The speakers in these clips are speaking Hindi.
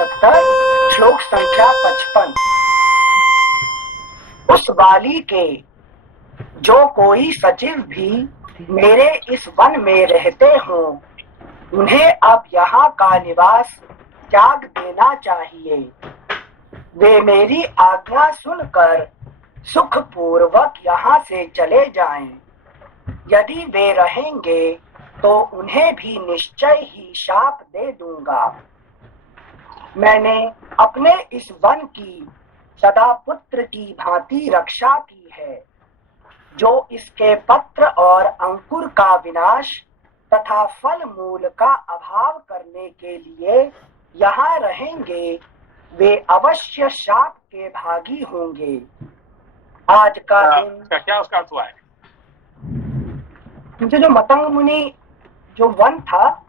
69 श्लोक संख्या 55। उस वाली के जो कोई सचिव भी मेरे इस वन में रहते हों, उन्हें अब यहाँ का निवास त्याग देना चाहिए। वे मेरी आज्ञा सुनकर सुखपूर्वक यहाँ से चले जाएं। यदि वे रहेंगे तो उन्हें भी निश्चय ही शाप दे दूंगा। मैंने अपने इस वन की सदा पुत्र की भांति रक्षा की है। जो इसके पत्र और अंकुर का विनाश तथा फल मूल का अभाव करने के लिए यहाँ रहेंगे, वे अवश्य शाप के भागी होंगे। आज का दिन क्या उसका अर्थ हुआ है? जो मतंग मुनि जो वन था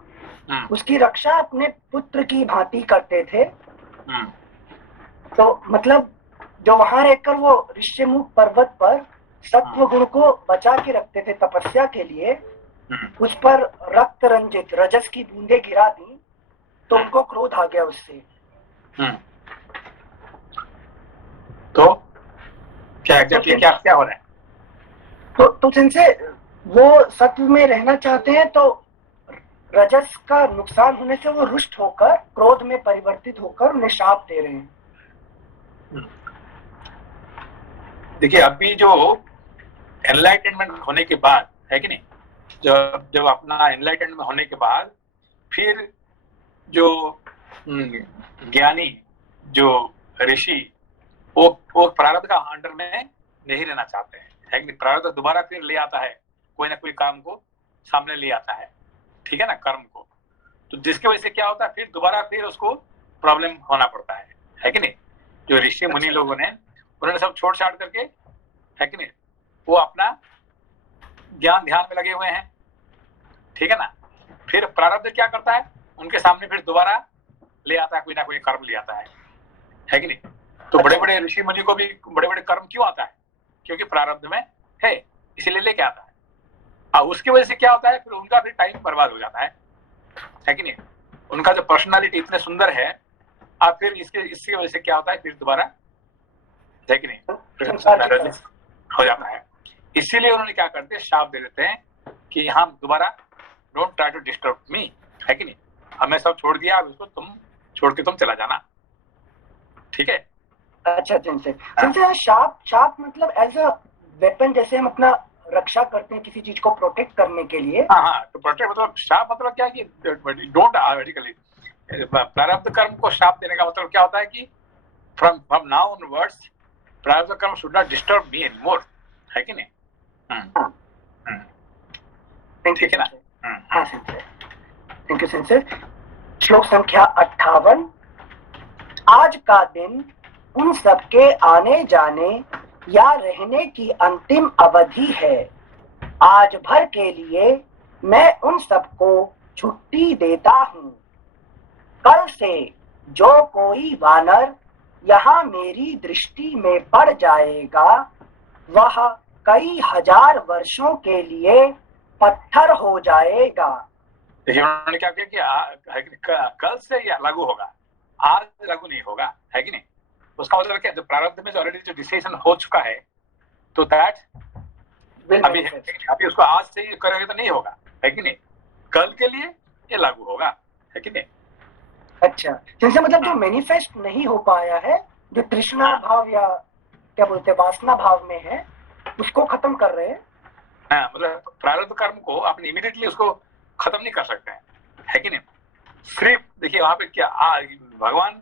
उसकी रक्षा अपने पुत्र की भांति करते थे। तो मतलब जो वहां रहकर वो ऋष्यमुख पर्वत पर सत्व गुण को बचा के रखते थे तपस्या के लिए, उस पर रक्त रंजित रजस की बूंदे गिरा दी तो उनको क्रोध आ गया उससे। तो क्या एग्जैक्टली क्या हो रहा है? तो जिनसे वो सत्व में रहना चाहते हैं तो रजस का नुकसान होने से वो रुष्ट होकर क्रोध में परिवर्तित होकर उन्हें शाप दे रहे हैं। देखिए, अभी जो एनलाइटनमेंट होने के बाद है कि नहीं, जब अपना एनलाइटनमेंट होने के बाद फिर जो ज्ञानी जो ऋषि वो प्रारब्ध का अंडर में नहीं रहना चाहते हैं, है कि नहीं? प्रारब्ध दोबारा फिर ले आता है, कोई ना कोई काम को सामने ले आता है, ठीक है ना, कर्म को। तो जिसकी वजह से क्या होता है, फिर दोबारा फिर उसको प्रॉब्लम होना पड़ता है कि नहीं? जो ऋषि मुनि लोगों ने उन्होंने सब छोड़ छाड़ करके, है कि नहीं, वो अपना ज्ञान ध्यान में लगे हुए हैं, ठीक है ना। फिर प्रारब्ध क्या करता है, उनके सामने फिर दोबारा ले आता है, कोई ना कोई कर्म ले आता है कि नहीं? तो बड़े बड़े ऋषि मुनि को भी बड़े बड़े कर्म क्यों आता है? क्योंकि प्रारब्ध में है, इसीलिए लेके आता है। और उसकी वजह से क्या होता है, फिर उनका फिर टाइम बर्बाद हो जाता है कि नहीं? उनका जो पर्सनालिटी इतने सुंदर है, अब फिर इसकी वजह से क्या होता है, फिर दोबारा है कि नहीं, हो जाता है। इसीलिए उन्होंने क्या करते हैं, शाप दे देते हैं कि हम दोबारा don't try to disturb me, है कि नहीं, हमें सब छोड़ दिया, अब इसको तुम छोड़ के तुम चला जाना, ठीक है। अच्छा, जिनसे शाप मतलब एज अ वेपन, जैसे हम अपना रक्षा करते हैं किसी चीज को प्रोटेक्ट करने के लिए। हाँ, तो प्रोटेक्ट मतलब शाप मतलब क्या है कि डोंट वर्टिकली प्रारब्ध कर्म को शाप देने का मतलब क्या होता है कि फ्रॉम नाउ ऑनवर्ड्स प्रारब्ध कर्म should not disturb me anymore, है कि नहीं? ठीक है ना? हाँ सेंसर, थैंक यू सेंसर। श्लोक संख्या 58। आज का दिन उन सबके आने जाने या रहने की अंतिम अवधि है। आज भर के लिए मैं उन सबको छुट्टी देता हूँ। कल से जो कोई वानर यहाँ मेरी दृष्टि में पड़ जाएगा, वह कई हजार वर्षों के लिए पत्थर हो जाएगा। देखिए, उन्होंने क्या किया कि कल से यह लागू होगा, आज लागू नहीं होगा, है कि नहीं? उसका मतलब क्या, जो प्रारब्ध में ऑलरेडी जो डिसीजन हो चुका है, तो दैट अभी उसको आज से ही करेंगे तो नहीं होगा, है कि नहीं? कल के लिए ये लागू होगा, है कि नहीं? अच्छा, जैसे मतलब जो मैनिफेस्ट नहीं हो पाया है, जो तृष्णा भाव या क्या बोलते हैं वासना भाव में है, उसको खत्म कर रहे हैं। हाँ, मतलब प्रारब्ध कर्म को आपने इमीडिएटली उसको खत्म नहीं कर सकते हैं, है कि नहीं? सिर्फ देखिए वहां पे क्या भगवान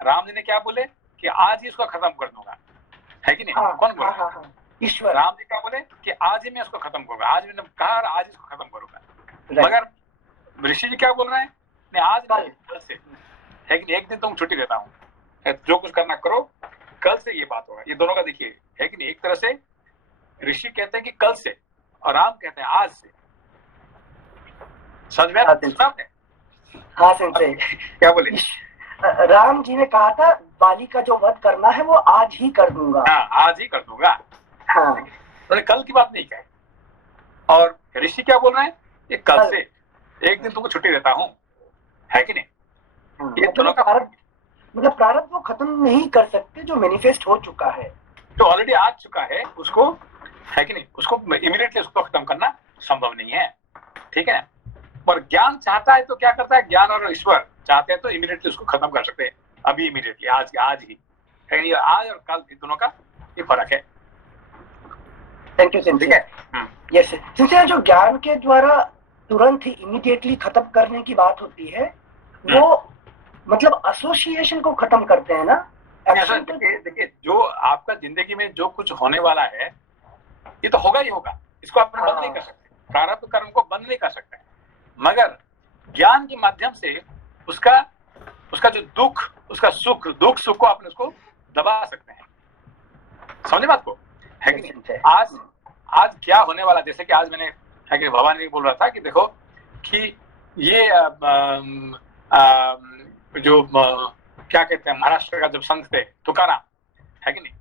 राम जी ने क्या बोले कि आज ही इसको खत्म कर दूंगा, है कि नहीं? कौन बोला? हाँ, ईश्वर। राम जी क्या बोले कि आज ही मैं इसको खत्म करूंगा, आज मैंने कहा आज इसको खत्म करूंगा। मगर ऋषि जी क्या बोल रहे हैं, मैं आज कल से, है कि नहीं, एक दिन तुम छुट्टी देता हूँ, जो कुछ करना करो, कल से ये बात होगा। ये दोनों का देखिए, है कि नहीं? एक तरह से ऋषि कहते हैं कि कल से, और राम कहते हैं आज से। समझ में आपने? हाँ सेंसे, क्या बोले? राम जी ने कहा था बाली का जो वध करना है वो आज ही कर दूंगा। हाँ, आज ही कर दूंगा। हाँ, उन्होंने कल की बात नहीं कही। और ऋषि क्या बोल रहे हैं, ये कल से एक दिन तुमको छुट्टी देता हूँ, है कि नहीं? ये दोनों का मतलब प्रारब्ध वो खत्म नहीं कर सकते जो मैनिफेस्ट हो चुका है, जो ऑलरेडी आ चुका है उसको, है कि नहीं, उसको इमीडिएटली उसको खत्म करना संभव नहीं है, ठीक है। और ज्ञान चाहता है तो क्या करता है, ज्ञान और ईश्वर चाहते हैं तो इमीडिएटली उसको खत्म कर सकते हैं, अभी इमीडिएटली, आज ही, है नहीं, आज और कल दोनों का ये फर्क है। थैंक यू ठीक है। सिंसियर। यस सिंसियर, जो ज्ञान के द्वारा तुरंत ही इमीडिएटली खत्म करने की बात होती है, वो मतलब एसोसिएशन को खत्म करते हैं ना। एक्शन तो देखिए जो आपका जिंदगी में जो कुछ होने वाला है ये तो होगा ही होगा, इसको आप बंद नहीं कर सकते, प्रारब्ध कर्म को बंद नहीं कर सकते, मगर ज्ञान के माध्यम से उसका जो दुख, उसका सुख, दुख सुख को आप उसको दबा सकते हैं, समझे बात को, है कि नहीं। आज क्या होने वाला, जैसे कि आज मैंने, है कि भवानी बोल रहा था कि देखो कि ये जो क्या कहते हैं, महाराष्ट्र का जब संत थे तुकाराम, है कि नहीं,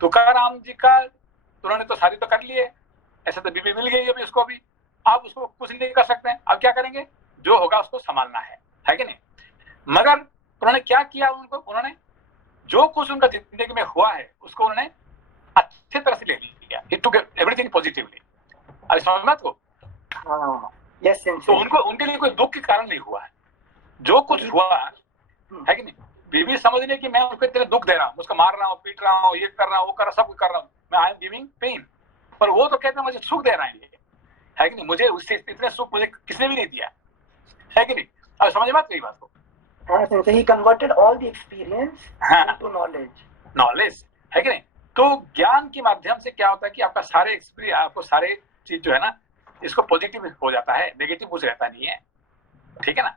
तुकाराम जी का उन्होंने तो शादी तो कर ली है, ऐसे तो बीवी मिल गई अभी उसको भी, आप उसको कुछ नहीं कर सकते हैं, अब क्या करेंगे, जो होगा उसको संभालना है कि नहीं। मगर उन्होंने क्या किया, उन्होंने जो कुछ उनका जिंदगी में हुआ है उसको उन्होंने अच्छे तरह से ले लिया, ही टुक एवरीथिंग पॉजिटिवली, अरे समझ मत को। यस तो उनके लिए कोई दुख के कारण नहीं हुआ है, जो कुछ हुआ है कि नहीं, बीवी समझ रही है कि मैं उसको इतने दुख दे रहा हूँ, उसको मार रहा हूँ, पीट रहा हूँ, ये कर रहा हूँ, वो कर रहा हूँ, सब कर रहा हूँ, मैं आई एम गिविंग पेन, पर वो तो कहते हैं मुझे सुख दे रहा है, है कि नहीं, मुझे उससे इतने सुख मुझे किसने भी नहीं दिया, है कि नहीं। अब समझ में आती बात को। So he converted all the experience into knowledge, है कि नहीं। तो ज्ञान के माध्यम से क्या होता है कि आपका सारे एक्सपीरियंस, आपको सारे चीज जो है ना, इसको पॉजिटिव हो जाता है, नेगेटिव कुछ रहता नहीं है, ठीक है ना।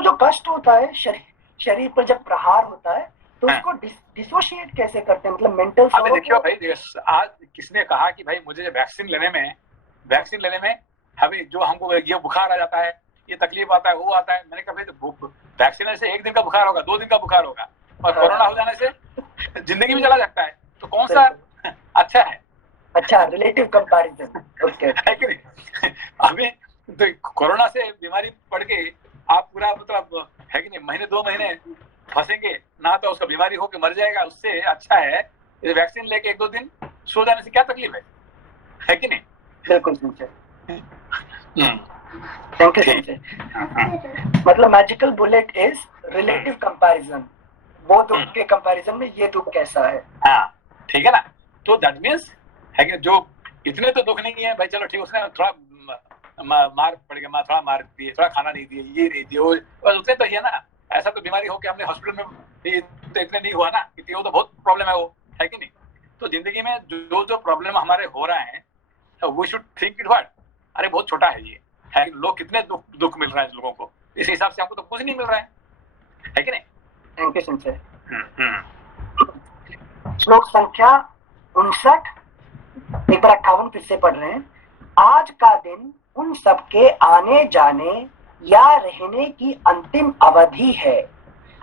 जो कष्ट होता है शरीर पर जब प्रहार होता है तो उसको डिसोशिएट कैसे करते हैं, मतलब मेंटल। अभी देखियो भाई, आज किसने कहा कि भाई मुझे वैक्सीन लेने में अभी जो हमको ये बुखार आ जाता है, ये तकलीफ आता है, वो आता है, मैंने कहा भाई वैक्सीन से 1 दिन का बुखार होगा, 2 दिन का बुखार होगा, और कोरोना हो जाने से जिंदगी में चला जाता है, तो कौन सा अच्छा है। अच्छा, रिलेटिव कंपैरिजन, ओके। है कि नहीं। अभी तो कोरोना से बीमारी पड़ के आप पूरा मतलब, है कि नहीं, महीने 2 महीने फंसेंगे ना, तो उसका बीमारी होकर मर जाएगा, उससे अच्छा है वैक्सीन लेके 1-2 दिन सो जाने से क्या तकलीफ है कि नहीं। बिल्कुल थैंक यू संजय। मतलब magical bullet is relative comparison, वो दुख के कंपैरिजन में ये दुख कैसा है। हाँ ठीक है ना। तो दैट मीन्स है कि जो इतने तो दुख नहीं है भाई, चलो ठीक, उसने थोड़ा मार पड़ गया, थोड़ा मार दिए, थोड़ा खाना नहीं दिए, ये नहीं दिए, बस उतने तो ही है ना। ऐसा तो बीमारी हो के हमने हॉस्पिटल में तो इतने नहीं हुआ ना, क्योंकि वो तो बहुत प्रॉब्लम है, वो है कि नहीं। तो जिंदगी में जो प्रॉब्लम हमारे हो रहा है, we should think it what, अरे बहुत छोटा है ये, है कि लोग कितने दुख मिल रहा है लोगों को, इस हिसाब से हमको तो कुछ नहीं मिल रहा है कि नहीं। Thank you Sanjay. श्लोक संख्या 59, एक बार 58 फिर से पढ़ रहे हैं। आज का दिन उन सबके आने जाने या रहने की अंतिम अवधि है,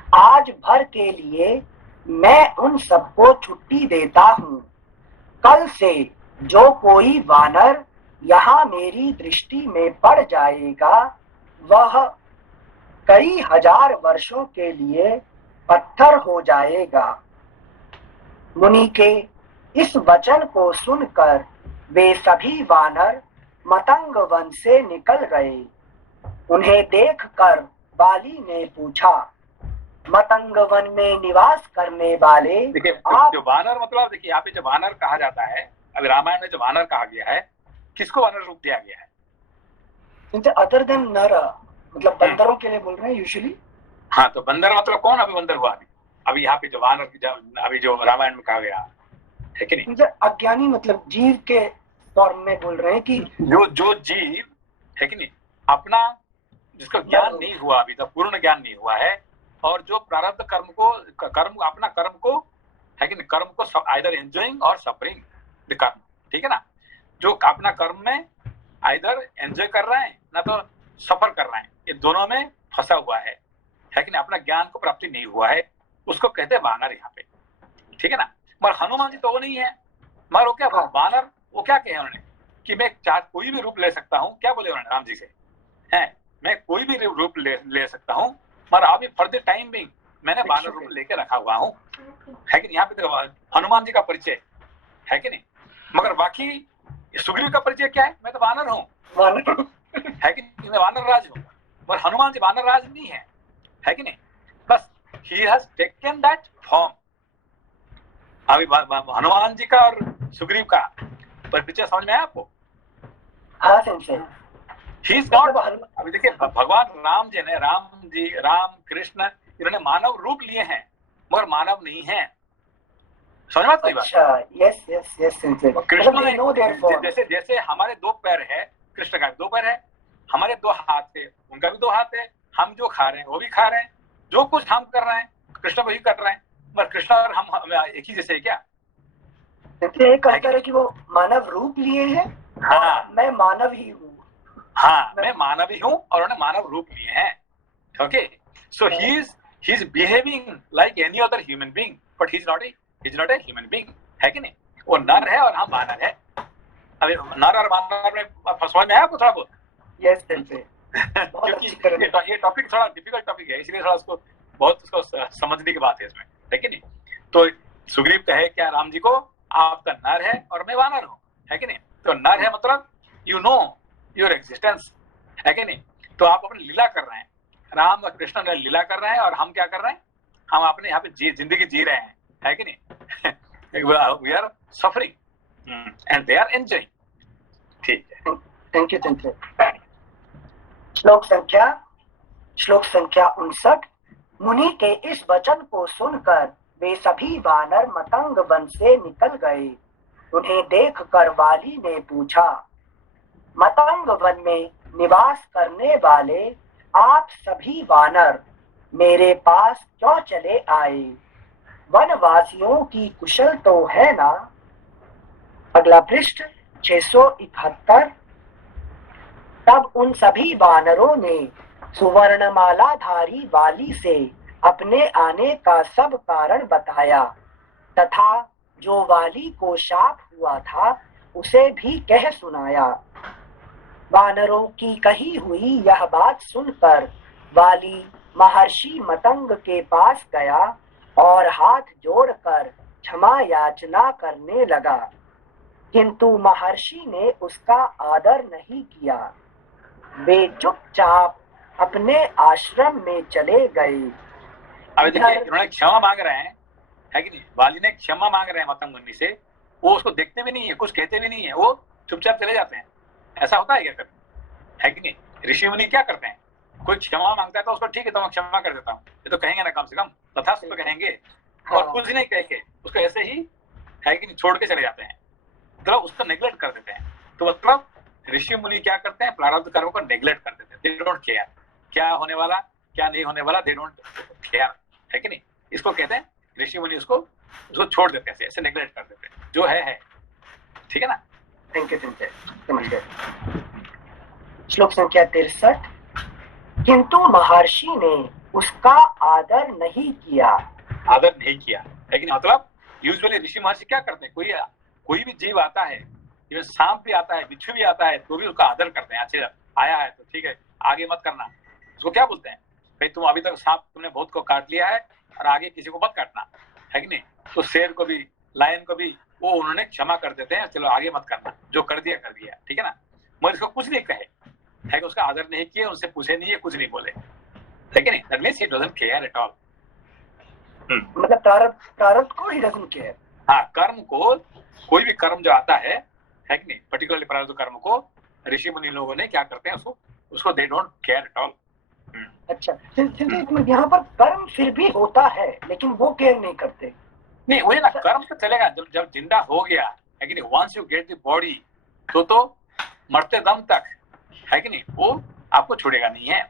आज भर के लिए मैं उन सबको छुट्टी देता हूँ। कल से जो कोई वानर यहाँ मेरी दृष्टि में पड़ जाएगा, वह कई हजार वर्षों के लिए पत्थर हो जाएगा। मुनि के इस वचन को सुनकर वे सभी वानर मतंग वन से निकल गए। उन्हें देखकर बाली ने पूछा, मतंग वन में निवास करने वाले देखिए जो वानर, मतलब देखिए यहाँ पे जो वानर कहा जाता है, अभी रामायण में जो वानर कहा गया है, किसको वानर रूप दिया गया है। अदर देन नर, मतलब बंदरों के लिए बोल रहे हैं यूजुअली। हाँ, तो बंदर मतलब कौन अभी बंदर हुआ, अभी यहाँ पे जो वानर अभी जो रामायण में कहा गया है कि नहीं। अज्ञानी मतलब जीव के फॉर्म में बोल रहे हैं कि जो जीव है कि नहीं, अपना जिसका ज्ञान नहीं हुआ अभी तक, पूर्ण ज्ञान नहीं हुआ है, और जो प्रारब्ध अपना कर्म को है कि नहीं, कर्म को आइदर एंजॉइंग और सफरिंग द कर्म, ठीक है ना। जो अपना कर्म में आइदर एंजॉय कर रहा है ना तो सफर कर रहा है, ये दोनों में फंसा हुआ है कि नहीं, अपना ज्ञान को प्राप्ति नहीं हुआ है, उसको कहते हैं वानर यहाँ पे, ठीक है ना। मगर हनुमान जी तो वो नहीं है, मगर वो क्या वानर, वो क्या कहे उन्होंने कि मैं कोई भी रूप ले सकता हूँ, क्या बोले उन्होंने राम जी से, है मैं कोई भी रूप ले सकता हूँ, मगर अभी फॉर द टाइम बिंग मैंने वानर रूप लेके रखा हुआ हूँ, है कि नहीं। यहाँ पे देखो हनुमान जी का परिचय है कि नहीं, मगर बाकी सुग्रीव का परिचय क्या है, मैं तो वानर हूँ, है कि नहीं, मैं वानर राज हूँ। मगर हनुमान जी वानर राज नहीं है कि नहीं। बस he has taken that form. अभी हनुमान जी का और सुग्रीव का परिचय समझ में आया आपको? हाँ सेंसे। He is not. अभी देखिए भगवान राम जी ने राम कृष्ण इन्होंने मानव रूप लिए हैं मगर मानव नहीं है। समझ में कोई बात? अच्छा, yes yes yes sensei. Krishna ने जैसे जैसे हमारे दो पैर है, कृष्ण का भी दो पैर है, हमारे दो हाथ है, उनका भी दो हाथ है, हम जो खा रहे हैं वो भी खा रहे हैं, जो कुछ हम कर रहे हैं कृष्ण वही कर रहे हैं। मगर कृष्ण और हम एक ही जैसे है क्या? ये कहता है कि वो मानव रूप लिए हैं। हाँ, मैं मानव ही हूँ। हाँ, मैं मानव ही हूँ और उन्होंने मानव रूप लिए हैं। Okay, so he is behaving like any other human being, but he is not a human being, है कि नहीं। वो नर है और हम वानर है। अभी नर और वानर में समझ में आया आपको थोड़ा बहुत? Yes sensei. क्योंकि ये टॉपिक थोड़ा डिफिकल्ट टॉपिक है, इसलिए थोड़ा उसको बहुत उसको समझने की बात है इसमें, है कि नहीं। तो सुग्रीव कहे क्या राम जी को, आपका नर है और मैं वानर हूँ, है कि नहीं। तो नर है मतलब यू नो योर एग्जिस्टेंस, है कि नहीं। तो आप अपनी लीला कर रहे हैं, राम और कृष्ण ने लीला कर रहे हैं और हम क्या कर रहे हैं, हम अपने यहाँ पे जिंदगी जी रहे हैं, है कि नहीं। We are suffering and they are enjoying. ठीक है, थैंक यू सेंसे। श्लोक संख्या 59। मुनि के इस वचन को सुनकर वे सभी वानर मतंग वन से निकल गए। उन्हें देखकर वाली ने पूछा, मतंग वन में निवास करने वाले आप सभी वानर मेरे पास क्यों चले आए? वनवासियों की कुशल तो है ना? अगला पृष्ठ 671। तब उन सभी वानरों ने सुवर्णमालाधारी वाली से अपने आने का सब कारण बताया तथा जो वाली को शाप हुआ था उसे भी कह सुनाया। वानरों की कही हुई यह बात सुनकर वाली महर्षि मतंग के पास गया और हाथ जोड़कर क्षमा याचना करने लगा, किंतु महर्षि ने उसका आदर नहीं किया। वे चुपचाप अपने आश्रम में चले गए। अब देखिए इन्होंने क्षमा मांग रहे हैं, है कि नहीं। वाली ने क्षमा मांग रहे हैं मतंग मुनि से, वो उसको देखते भी नहीं है, कुछ कहते भी नहीं है, वो चुपचाप चले जाते हैं। ऐसा होता है क्या कभी, है कि नहीं। ऋषि मुनि क्या करते हैं, कोई क्षमा मांगता है तो उसको ठीक है तो मैं क्षमा कर देता हूँ, ये तो कहेंगे ना कम से कम तथास्तु कहेंगे, और कुछ नहीं कहेंगे, उसको ऐसे ही है कि नहीं छोड़ के चले जाते हैं, मतलब उसको नेग्लेक्ट कर देते हैं। तो मतलब ऋषि मुनि क्या करते हैं, प्रारब्ध कर्म को नेग्लेक्ट कर देते हैं। दे डोंट केयर क्या होने वाला क्या नहीं होने वाला, दे डोंट केयर, है कि नहीं। इसको कहते हैं ऋषि मुनि उसको छोड़ देते हैं, ऐसे नेग्लेक्ट कर देते हैं, जो है ठीक है ना। थैंक यू समझ गए। श्लोक संख्या 63। किंतु महर्षि ने उसका आदर नहीं किया। आदर नहीं किया, लेकिन मतलब यूजुअली ऋषि महर्षि क्या करते हैं, कोई भी जीव आता है, सांप भी आता है, बिच्छू भी आता है, तो भी उसका आदर करते हैं। अच्छा आया है तो ठीक है, आगे मत करना। उसको क्या बोलते हैं, भाई तुम अभी तक सांप तुमने बहुत को काट लिया है और आगे किसी को मत काटना, है कि नहीं। तो शेर को भी लायन को भी वो उन्होंने क्षमा कर देते हैं, चलो आगे मत करना, जो कर दिया ठीक है ना। मगर इसको कुछ नहीं कहे, है कि उसका आदर नहीं किए, उनसे पूछे नहीं है, कुछ नहीं बोले, है कि नहीं। That means he doesn't care at all. मतलब प्रारब्ध को ही डजंट केयर। हाँ, कर्म को, कोई भी कर्म जो आता है कि नहीं, पर्टिकुलरली प्रारब्ध कर्म को ऋषि मुनि लोगों ने क्या करते हैं, उसको they don't care at all. अच्छा, यहाँ पर कर्म फिर भी होता है लेकिन वो केयर नहीं करते। नहीं वही ना, कर्म तो चलेगा जब जिंदा हो गया, है कि नहीं। Once you get the body तो मरते दम तक, है कि नहीं, वो आपको छोड़ेगा नहीं है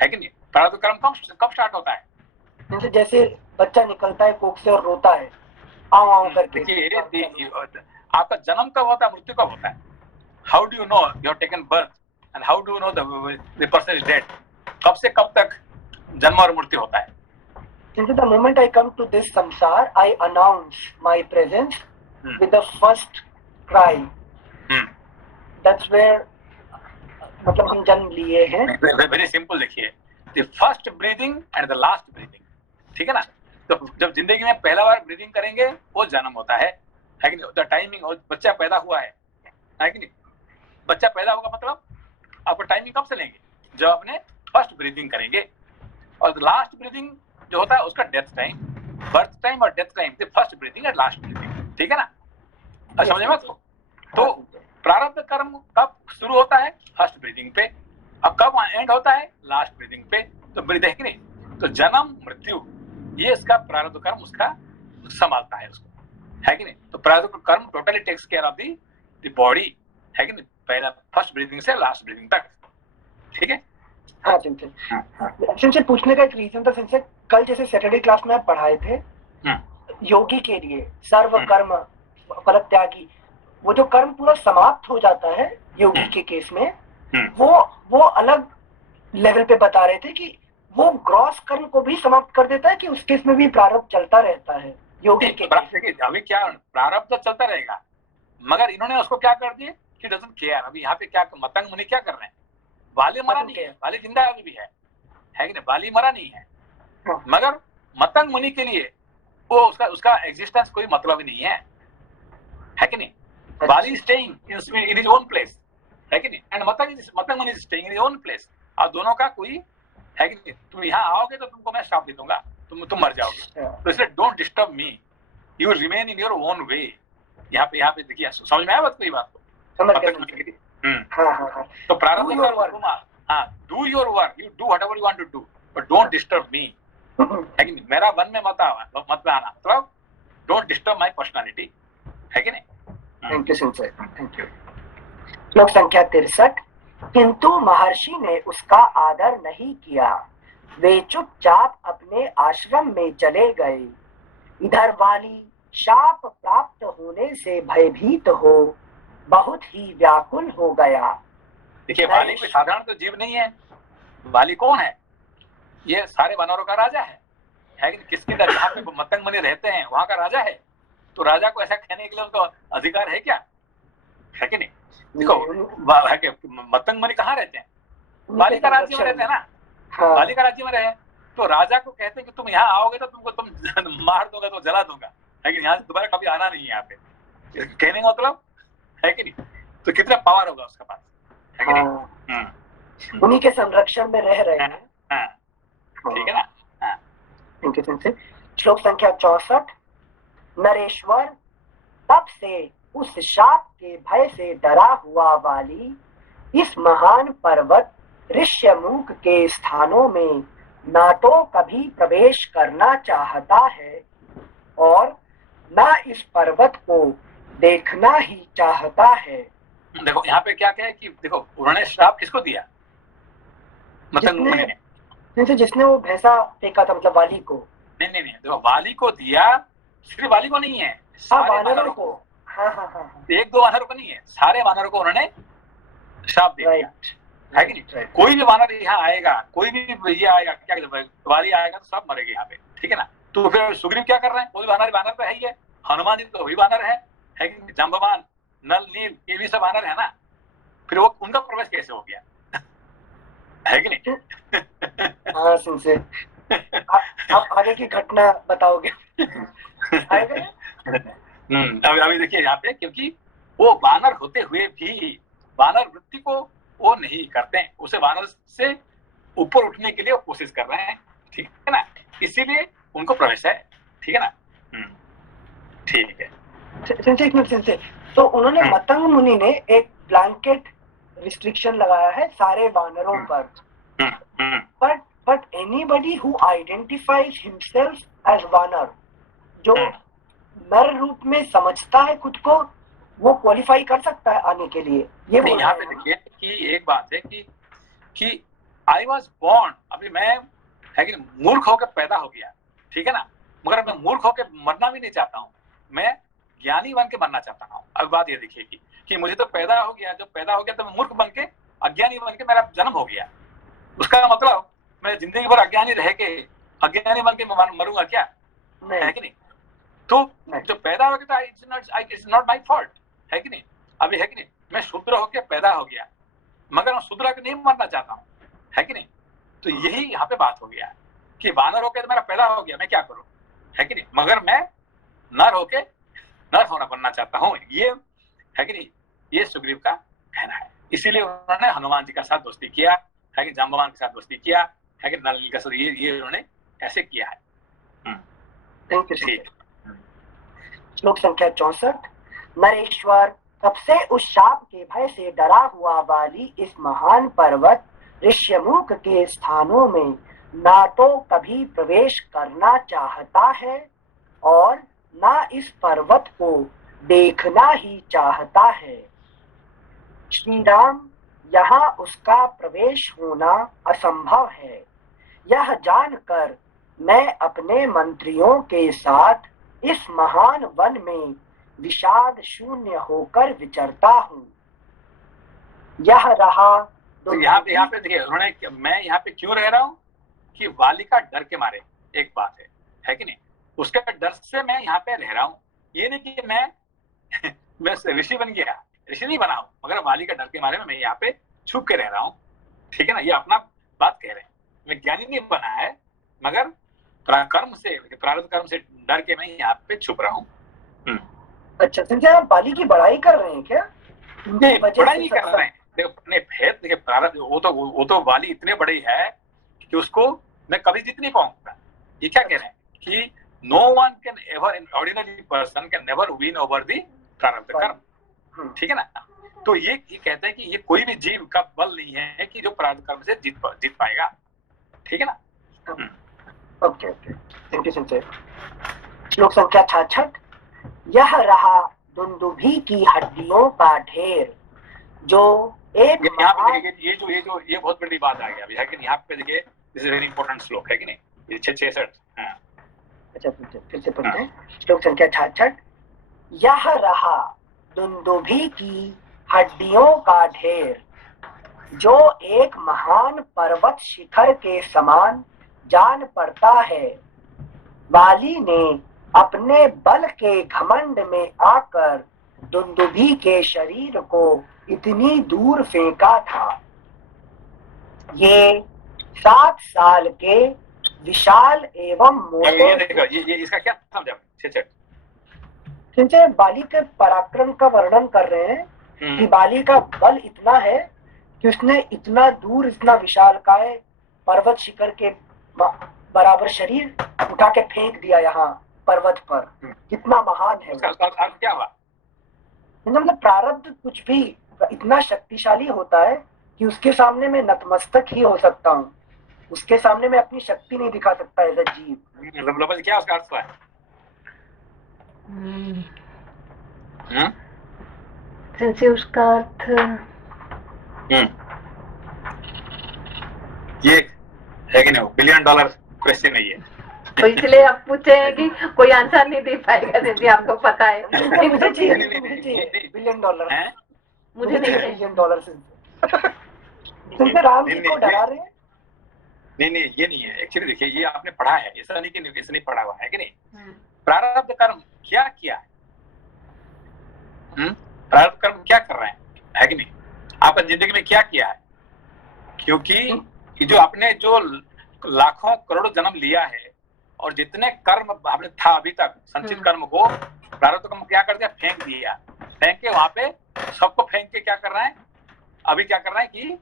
कि नहीं। प्रारब्ध कर्म कब स्टार्ट होता है, जैसे बच्चा निकलता है कोख से और रोता है आओ आओ करके। देखिए आपका जन्म कब होता है, मृत्यु कब होता है। How do you know you have taken birth and how do you know the person is dead. कब से कब तक जन्म और मृत्यु होता है। Since the moment I come to this samsar, I announce my presence with the first cry. That's where मतलब हम जन्म लिए हैं। Very simple. देखिए the first breathing and the last breathing, ठीक है ना। तो जब जिंदगी में पहला बार ब्रीदिंग करेंगे वो जन्म होता है कि नहीं। द टाइमिंग, और बच्चा पैदा हुआ है कि नहीं। बच्चा पैदा होगा मतलब आपको टाइमिंग कब से लेंगे, जब आपने फर्स्ट ब्रीदिंग करेंगे। और लास्ट ब्रीदिंग जो होता है उसका डेथ टाइम, बर्थ टाइम और डेथ टाइम, फर्स्ट ब्रीदिंग और लास्ट ब्रीदिंग, ठीक है ना। समझ में आपको। तो प्रारब्ध कर्म कब शुरू होता है, फर्स्ट ब्रीदिंग पे, अब कब एंड होता है, लास्ट ब्रीदिंग पे। तो ब्रीद है कि नहीं। तो जन्म मृत्यु ये इसका प्रारब्ध कर्म उसका संभालता है उसको, है कि नहीं। तो प्रारब्ध karma totally takes care of the body, है कि नहीं, पहला फर्स्ट ब्रीदिंग से लास्ट ब्रीदिंग तक, ठीक है। हाँ सिंसे पूछने का एक रीजन था सिंसे, कल जैसे सैटरडे क्लास में आप पढ़ाए थे योगी के लिए सर्व कर्म फल त्यागी, वो जो कर्म पूरा समाप्त हो जाता है योगी के केस में, वो अलग लेवल पे बता रहे थे कि वो ग्रॉस कर्म को भी समाप्त कर देता है कि उस केस में भी प्रारब्ध चलता रहता है योगी के केस। अभी क्या प्रारब्ध तो चलता रहेगा, मगर इन्होंने उसको क्या कर दिया कि डजंट केयर। अभी यहाँ पे क्या मतंग मुनि क्या कर रहे हैं, बाली मरा नहीं है, बाली जिंदा अभी भी है कि नहीं, बाली मरा नहीं है। मगर मतंग मुनि के लिए वो उसका एग्जिस्टेंस कोई मतलब ही नहीं है कि नहीं। Bali staying in his own place, है कि नहीं, एंड मतंग मुनि staying in his own place. और दोनों का कोई है कि नहीं। तुम यहाँ आओगे तो तुमको मैं श्राप दे दूंगा, तुम मर जाओगे। तो इसलिए don't disturb me, you remain in your own way. यहाँ पे देखिए, समझ में आया बात, कोई बात को। तो प्रारब्ध कर्म, हाँ, do your work, you do whatever you want to do, but don't disturb me, है कि नहीं। मेरा वन में मत आना, मतलब डोंट डिस्टर्ब माय पर्सनालिटी, है कि नहीं। Thank you sensei, thank you. श्लोक संख्या 63। किंतु महर्षि ने उसका आदर नहीं किया, वे चुपचाप अपने आश्रम में चले गए। इधर वाली शाप प्राप्त होने से भयभीत हो बहुत ही व्याकुल हो गया। देखिए, वाली कोई साधारण तो जीव नहीं है। वाली कौन है, ये सारे वानरों का राजा है कि किसकी तरह जहाँ पे मतंग मुनि रहते हैं वहां का राजा है। तो राजा को ऐसा कहने के लिए उनको अधिकार है क्या, है कि नहीं। देखो मतंग मुनि कहाँ रहते हैं, वाली का राज्य में रहते हैं ना। वाली का राज्य में रहे तो राजा को कहते हैं कि तुम यहाँ आओगे तो तुम मार दूंगा, तो जला दूंगा, है कि यहाँ से दोबारा कभी आना नहीं है यहाँ पे, कहने का मतलब, है कि नहीं। तो कितना पावर होगा उसके पास, है कि नहीं। उन्हीं के संरक्षण में रह रहे हैं, ठीक है ना। श्लोक संख्या 64। नरेश्वर तब से उस शाप के भय से डरा हुआ वाली इस महान पर्वत ऋष्यमुख के स्थानों में ना तो कभी प्रवेश करना चाहता है और ना इस पर्वत को देखना ही चाहता है। देखो यहाँ पे क्या है कि देखो उन्होंने श्राप किसको दिया, मतंग मुनि ने, जिसने वो भैंसा फेंका था, मतलब वाली को। नहीं, देखो वाली को दिया, सिर्फ वाली को नहीं है, सारे वानरों को। हाँ। एक दो वानरों को नहीं है, सारे वानरों को उन्होंने श्राप दिया, है कि नहीं। कोई भी वानर यहाँ आएगा, कोई भी ये आएगा, क्या वाली आएगा तो सब मरेगा यहाँ पे, ठीक है ना। तो फिर सुग्रीव क्या कर रहे हैं, वो भी वानर तो है ही है, हनुमान जी तो वही वानर है कि नहीं, जाम्बवान, नल, नील, ये भी सब वानर है ना। फिर वो उनका प्रवेश कैसे हो गया, है कि नहीं। हाँ सुनसे आप आगे की घटना बताओगे। अभी देखिए यहाँ पे, क्योंकि वो वानर होते हुए भी वानर वृत्ति को वो नहीं करते हैं, उसे वानर से ऊपर उठने के लिए कोशिश कर रहे हैं, ठीक है ना, इसीलिए उनको प्रवेश है, ठीक है ना। ठीक है। तो उन्होंने मतंग मुनि ने एक ब्लैंकेट रिस्ट्रिक्शन लगाया है सारे वानरों पर, but anybody who identifies himself as वानर, जो नर रूप में समझता है खुद को, वो क्वालिफाई कर सकता है आने के लिए। ये यहाँ पे देखिए कि एक बात है कि आई वॉज बॉर्न, अभी मैं है कि मूर्ख होकर पैदा हो गया, ठीक है ना, मगर मैं मूर्ख होकर मरना भी नहीं चाहता हूँ, मैं ज्ञानी बन के मरना चाहता हूँ। अब बात ये देखिए कि मुझे तो पैदा हो गया, जब पैदा हो गया तो मैं मूर्ख बन के, अज्ञानी बन के मेरा जन्म हो गया। उसका मतलब मैं जिंदगी भर अज्ञानी रह के अज्ञानी बन के मरूंगा क्या, है कि नहीं। तो जो पैदा हो गया इट्स नॉट माय फॉल्ट, है कि नहीं। अभी है कि नहीं, मैं शूद्र होकर पैदा हो गया, मगर मैं शूद्र के नहीं मरना चाहता हूँ, है कि नहीं। तो यही यहाँ पे बात हो गया कि वानर होके तो मेरा पैदा हो गया, मैं क्या करूं, है कि नहीं, मगर मैं नर होके नर होना बनना चाहता हूँ, ये है कि नहीं, ये सुग्रीव का कहना है। इसीलिए उन्होंने हनुमान जी के साथ दोस्ती किया है कि जाम्बवान के साथ दोस्ती किया है कि नल के साथ, ये उन्होंने ऐसे किया है। Thank you. ठीक। श्लोक संख्या 64। नरेश्वर, तब से उस शाप के भय से डरा हुआ वाली इस महान पर्वत ऋष्यमुख के स्थानों में ना तो कभी प्रवेश करना चाहता है और ना इस पर्वत को देखना ही चाहता है। श्री राम, यहाँ उसका प्रवेश होना असंभव है। यह जानकर मैं अपने मंत्रियों के साथ इस महान वन में विषाद शून्य होकर विचरता हूँ। यह रहा तो यहाँ पे देखिए उन्होंने, मैं यहाँ पे क्यों रह रहा हूँ कि वाली का डर के मारे, एक बात है कि नहीं, उसके डर से मैं यहाँ पे रह रहा हूँ। ये नहीं कि मैं ऋषि बन गया, ऋषि नहीं बना हूँ, मगर वाली का डर के मारे में मैं यहाँ पे छुप के रह रहा हूँ। ठीक है ना, ये अपना बात कह रहे हैं। मैं ज्ञानी नहीं बना है, मगर कर्म से, प्रारब्ध कर्म से डर के मैं यहाँ पे छुप रहा हूँ। अच्छा, संजय आप बाली की बड़ाई कर रहे हैं क्या? नहीं, बड़ाई नहीं कर रहे हैं। देखिए प्रारब्ध, वो तो वाली इतने बड़े है कि उसको मैं कभी जीत नहीं पाऊंगा। ये क्या कह रहे हैं कि no one can ever, in ordinary person can never win over the prarabdha karma. ठीक है ना, तो ये कहते हैं कि ये कोई भी जीव का बल नहीं है कि जो प्रारब्ध कर्म से जीत पाएगा। ठीक है ना। Okay, thank you Sanjay. श्लोक संख्या 66। यह रहा दुंदुभी की हड्डियों का ढेर जो एक, यहाँ पे देखिए ये बहुत बड़ी बात आ गया अभी, है कि यहाँ पे देखिए, दिस इज वेरी इंपॉर्टेंट श्लोक, है कि नहीं, ये 66। अच्छा, फिर से पढ़ते हैं। श्लोक संख्या 66। यह रहा दुंदुभी की हड्डियों का ढेर जो एक महान पर्वत शिखर के समान जान पड़ता है। वाली ने अपने बल के घमंड में आकर दुंदुभी के शरीर को इतनी दूर फेंका था। ये 7 साल के विशाल एवं मोटे, ये इसका क्या समझा? संजय बाली के पराक्रम का वर्णन कर रहे हैं कि बाली का बल इतना है कि उसने इतना दूर, इतना विशालकाय पर्वत शिखर के बराबर शरीर उठा के फेंक दिया यहाँ पर्वत पर। कितना महान है। क्या हुआ? मतलब प्रारब्ध कुछ भी इतना शक्तिशाली होता है कि उसके सामने मैं नतमस्तक ही हो सकता हूँ, उसके सामने मैं अपनी शक्ति नहीं दिखा सकता एज अ जीव। क्या उसका अर्थ है? संजय उसका अर्थ ये है कि नहीं, $1 बिलियन क्वेश्चन है ये। तो इसलिए आप पूछे हैं कि कोई आंसर नहीं दे पाएगा, जैसे आपको पता है। मुझे चाहिए $1 बिलियन है, मुझे नहीं $1 से राम जी को डरा रहे हैं। नहीं ये नहीं है एक्चुअली। देखिए ये आपने पढ़ा है, ऐसा नहीं कि ऐसा नहीं पढ़ा हुआ है कि नहीं। प्रारब्ध कर्म क्या किया है, प्रारब्ध कर्म क्या कर रहे हैं, है कि नहीं, आपने जिंदगी में क्या किया है। क्योंकि जो आपने जो लाखों करोड़ों जन्म लिया है और जितने कर्म आपने था अभी तक, संचित कर्म को प्रारब्ध कर्म क्या कर दिया, फेंक दिया। फेंक के वहां पे सबको फेंक के क्या कर रहा है, अभी क्या कर रहा है कि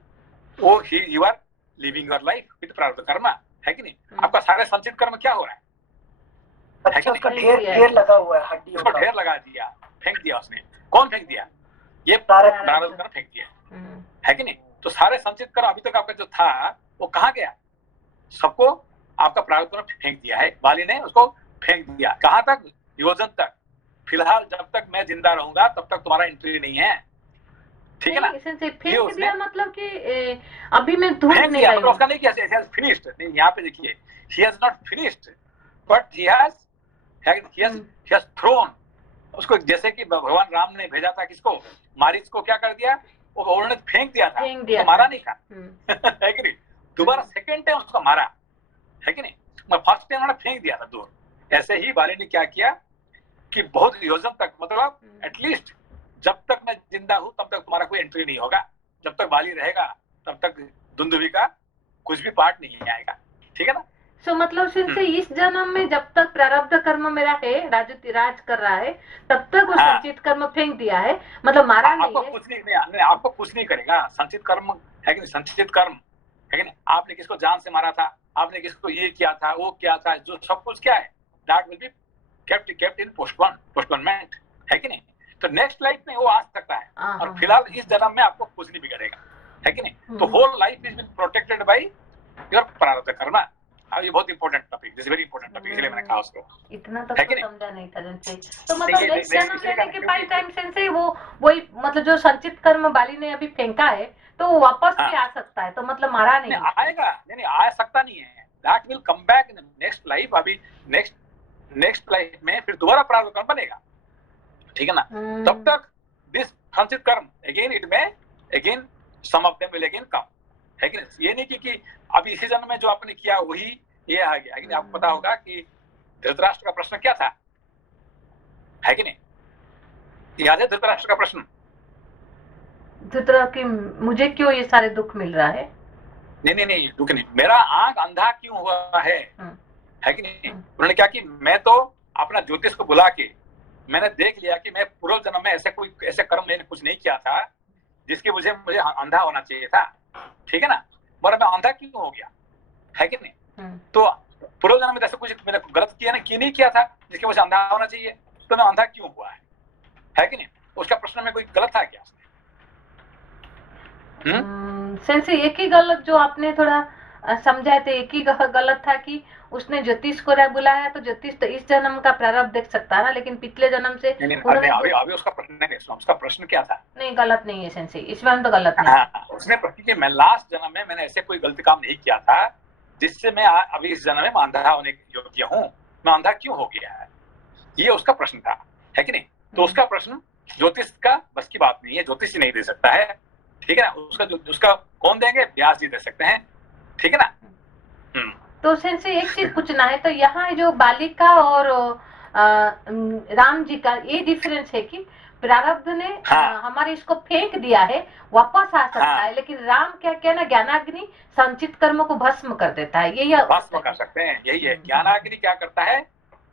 वो you are living your life with prarabdha karma, है कि नहीं। आपका सारे संचित कर्म क्या हो रहा है, अच्छा, उसका ढेर लगा हुआ है, हड्डियों का ढेर लगा दिया, फेंक दिया उसने। कौन फेंक दिया? ये प्रारब्ध कर्म फेंक दिया, है कि नहीं। तो सारे संचित कर्म अभी तक आपका जो था वो कहाँ गया, सबको आपका प्रारब्ध कर्म फेंक दिया है। वाली ने उसको फेंक दिया। कहाँ तक? योजन तक। फिलहाल जब तक मैं जिंदा रहूंगा तब तक तुम्हारा एंट्री नहीं है, ठीक है ना। फेंक दिया मतलब कि अभी मैं दूर नहीं दिया, मतलब उसका नहीं किया he has finished। नहीं, यहाँ पे देखिए he has not finished but he has thrown। उसको जैसे कि भगवान राम ने भेजा था किसको, मारीच को, क्या कर दिया, वो उन्होंने फेंक दिया था, तो मारा नहीं था है कि नहीं। दोबारा सेकंड टाइम उसको मारा, है कि नहीं। मैं फर्स्ट टाइम उन्होंने फेंक दिया था दूर। ऐसे ही वाली ने क्या किया कि बहुत योजन तक, मतलब एटलीस्ट जब तक मैं जिंदा हूं तब तक तुम्हारा कोई एंट्री नहीं होगा। जब तक वाली रहेगा तब तक दुंदुभी का कुछ भी पार्ट नहीं आएगा, ठीक है ना। सो मतलब सिंस इस जन्म में जब तक प्रारब्ध कर्म मेरा है, राज कर रहा है, तब तक वो हाँ। संचित कर्म फेंक दिया है, मतलब मारा आपको नहीं है। कुछ नहीं, आपको कुछ नहीं करेगा। संचित कर्म है कि नहीं, संचित कर्म है कि नहीं। आपने किसको जान से मारा था, आपने किसको ये किया था, वो किया था, जो सब कुछ क्या है, that will be kept in postponement, है कि नहीं। तो नेक्स्ट लाइफ में वो आ सकता है, और फिलहाल इस जन्म में आपको कुछ नहीं बिगड़ेगा, है कि नहीं। तो whole life is been protected by your prarabdha karma. ये बहुत important topic, this very important topic, इसलिए मैंने कहा उसको, इतना तक है कि तो नहीं? समझा नहीं था जैसे। तो मतलब नेक्स्ट जन्म इसलिए लेने के क्योंकि- बाद टाइम सेंस वो वही मतलब जो संचित कर्म बाली ने अभी फेंका है, तो वो वापस भी आ सकता है, तो मतलब मारा नहीं आएगा, नहीं आ सकता नहीं है, that will come back in next life. अभी नेक्स्ट लाइफ में फिर दोबारा प्रारब्ध कर्म बनेगा, ठीक है ना। तब तक this sanchit karma again it में again some of them will again come, है कि नहीं। ये नहीं कि अभी इसी जन्म में जो आपने किया वही ये आ गया, है कि नहीं। आपको पता होगा कि धृतराष्ट्र का प्रश्न क्या था, है कि नहीं, याद है धृतराष्ट्र का प्रश्न? धृतराष्ट्र की मुझे क्यों ये सारे दुख मिल रहा है? नहीं दुख नहीं, मेरा आंख अंधा क्यों हुआ है कि नहीं। उन्होंने क्या कि मैं तो अपना ज्योतिष को बुला के मैंने देख लिया कि मैं पूर्व जन्म में ऐसे कर्म मैंने कुछ नहीं किया था जिसकी मुझे अंधा होना चाहिए था, ठीक है ना। मगर मैं अंधा क्यों हो गया, है कि नहीं। तो पूर्व जन्म में ऐसा कुछ मैंने गलत किया ना, क्यों नहीं किया था जिसकी मुझे अंधा होना चाहिए, तो मैं अंधा क्यों हुआ है कि नहीं। उसका प्रश्न में कोई गलत था क्या? सेंसे एक ही गलत जो आपने थोड़ा समझाए थे, एक ही गलत था कि उसने ज्योतिष को बुलाया, तो ज्योतिष तो इस जन्म का प्रारब्ध देख सकता है ना, लेकिन पिछले जन्म से उन्होंने अभी उसका प्रश्न नहीं, उसका प्रश्न क्या था? नहीं गलत नहीं है सेंसे, इसमें हम तो गलत नहीं है। उसने प्रश्न कि मैं लास्ट जन्म में मैंने ऐसे कोई गलत काम नहीं किया था जिससे मैं अभी इस जन्म में अंधा होने योग्य हूँ, मैं अंधा क्यों हो गया है, ये उसका प्रश्न था, है कि नहीं। तो उसका प्रश्न ज्योतिष का बस की बात नहीं है, ज्योतिष ही नहीं दे सकता है, ठीक है ना। उसका कौन देंगे? व्यास जी दे सकते हैं, ठीक है ना। तो सेंसे एक चीज पूछना है, तो यहाँ जो बालिका और राम जी का ये डिफरेंस है कि प्रारब्ध ने हमारे इसको फेंक दिया है, वापस आ सकता है, लेकिन राम क्या ना ज्ञानाग्नि संचित कर्म को भस्म कर देता है, यही भस्म कर सकते हैं, यही है। ज्ञानाग्नि क्या करता है,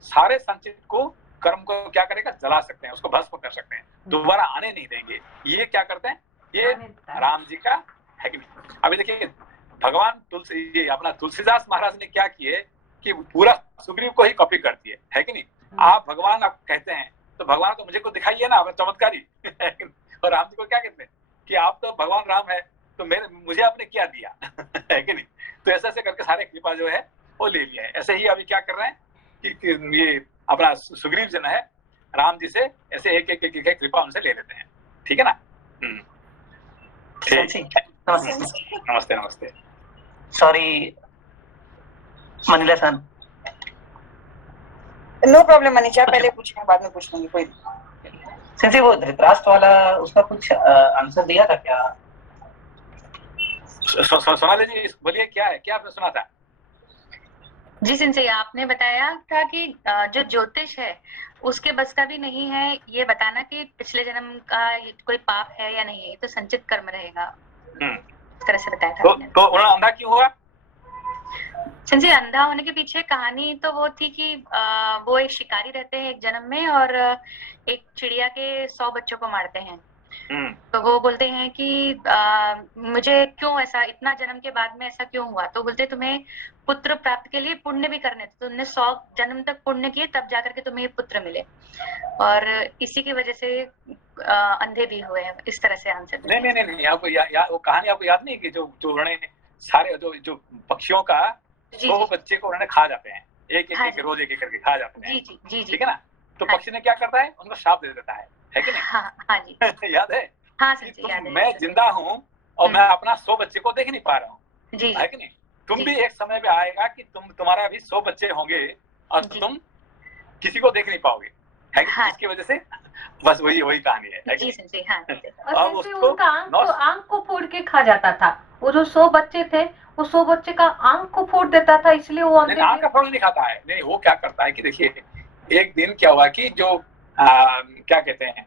सारे संचित को कर्म को क्या करेगा, जला सकते हैं, उसको भस्म कर सकते हैं, दोबारा आने नहीं देंगे। ये क्या करते हैं, ये राम जी का है कि नहीं। अभी देखिए भगवान तुलसीदास महाराज ने क्या किए कि पूरा सुग्रीव को ही कॉपी कर दिए, है कि नहीं। आप भगवान आप कहते हैं तो भगवान को मुझे को दिखाइए ना, चमत्कारी और राम जी को क्या कहते हैं कि आप तो भगवान राम है, तो मुझे आपने क्या दिया है कि नहीं। तो ऐसे करके सारे कृपा जो है वो ले लिया है। ऐसे ही अभी क्या कर रहे हैं कि ये अपना सुग्रीव जन है, राम जी से ऐसे एक कृपा उनसे ले लेते हैं, ठीक है ना। नमस्ते नमस्ते। सॉरी मनीला सन। नो प्रॉब्लम मनीषा, पहले पूछना बाद में पूछ लूंगी, कोई सिंसी वो धृतराष्ट्र वाला उसका कुछ आंसर दिया था क्या? सोनाली जी बोलिए, क्या है, क्या आपने सुना था? जी सिंसे, आपने बताया था कि जो ज्योतिष है उसके बस का भी नहीं है ये बताना कि पिछले जन्म का कोई पाप है या नहीं है, तो संचित कर्म रहेगा, इस तरह से बताया था। तो उन्होंने अंधा क्यों हुआ? संजय, अंधा होने के पीछे कहानी तो वो थी कि वो एक शिकारी रहते हैं एक जन्म में, और एक चिड़िया के 100 बच्चों को मारते हैं। तो वो बोलते हैं कि मुझे क्यों ऐसा, इतना जन्म के बाद में ऐसा क्यों हुआ। तो बोलते तुम्हें पुत्र प्राप्त के लिए पुण्य भी करने थे, तुमने 100 जन्म तक पुण्य किए तब जाकर के तुम्हें पुत्र मिले, और इसी की वजह से अंधे भी हुए हैं। इस तरह से आंसर नहीं आपको वो कहानी आपको याद नहीं कि जो उन्होंने सारे जो पक्षियों का 100 बच्चे को उन्होंने खा जाते हैं, एक रोज एक करके खा जाते हैं, जी ठीक है ना। तो पक्षी ने क्या करता है, उनको श्राप दे देता है कि नहीं। हाँ जी याद है? हाँ सर, याद है। मैं जिंदा हूँ और मैं अपना 100 बच्चे को देख नहीं पा रहा हूँ, है कि नहीं। तुम भी एक समय पे आएगा कि तुम्हारा भी 100 बच्चे होंगे और तुम किसी को देख नहीं पाओगे, है कि इसकी वजह से बस वही कहानी है जी जी। हाँ अब उसको आंख को फोड़ के खा जाता था, वो जो 100 बच्चे थे वो 100 बच्चे का आंख को फोड़ देता था, इसलिए वो अंधे। आंख का फोड़ नहीं खाता है, नहीं वो क्या करता है कि देखिए एक दिन क्या हुआ कि जो क्या कहते हैं,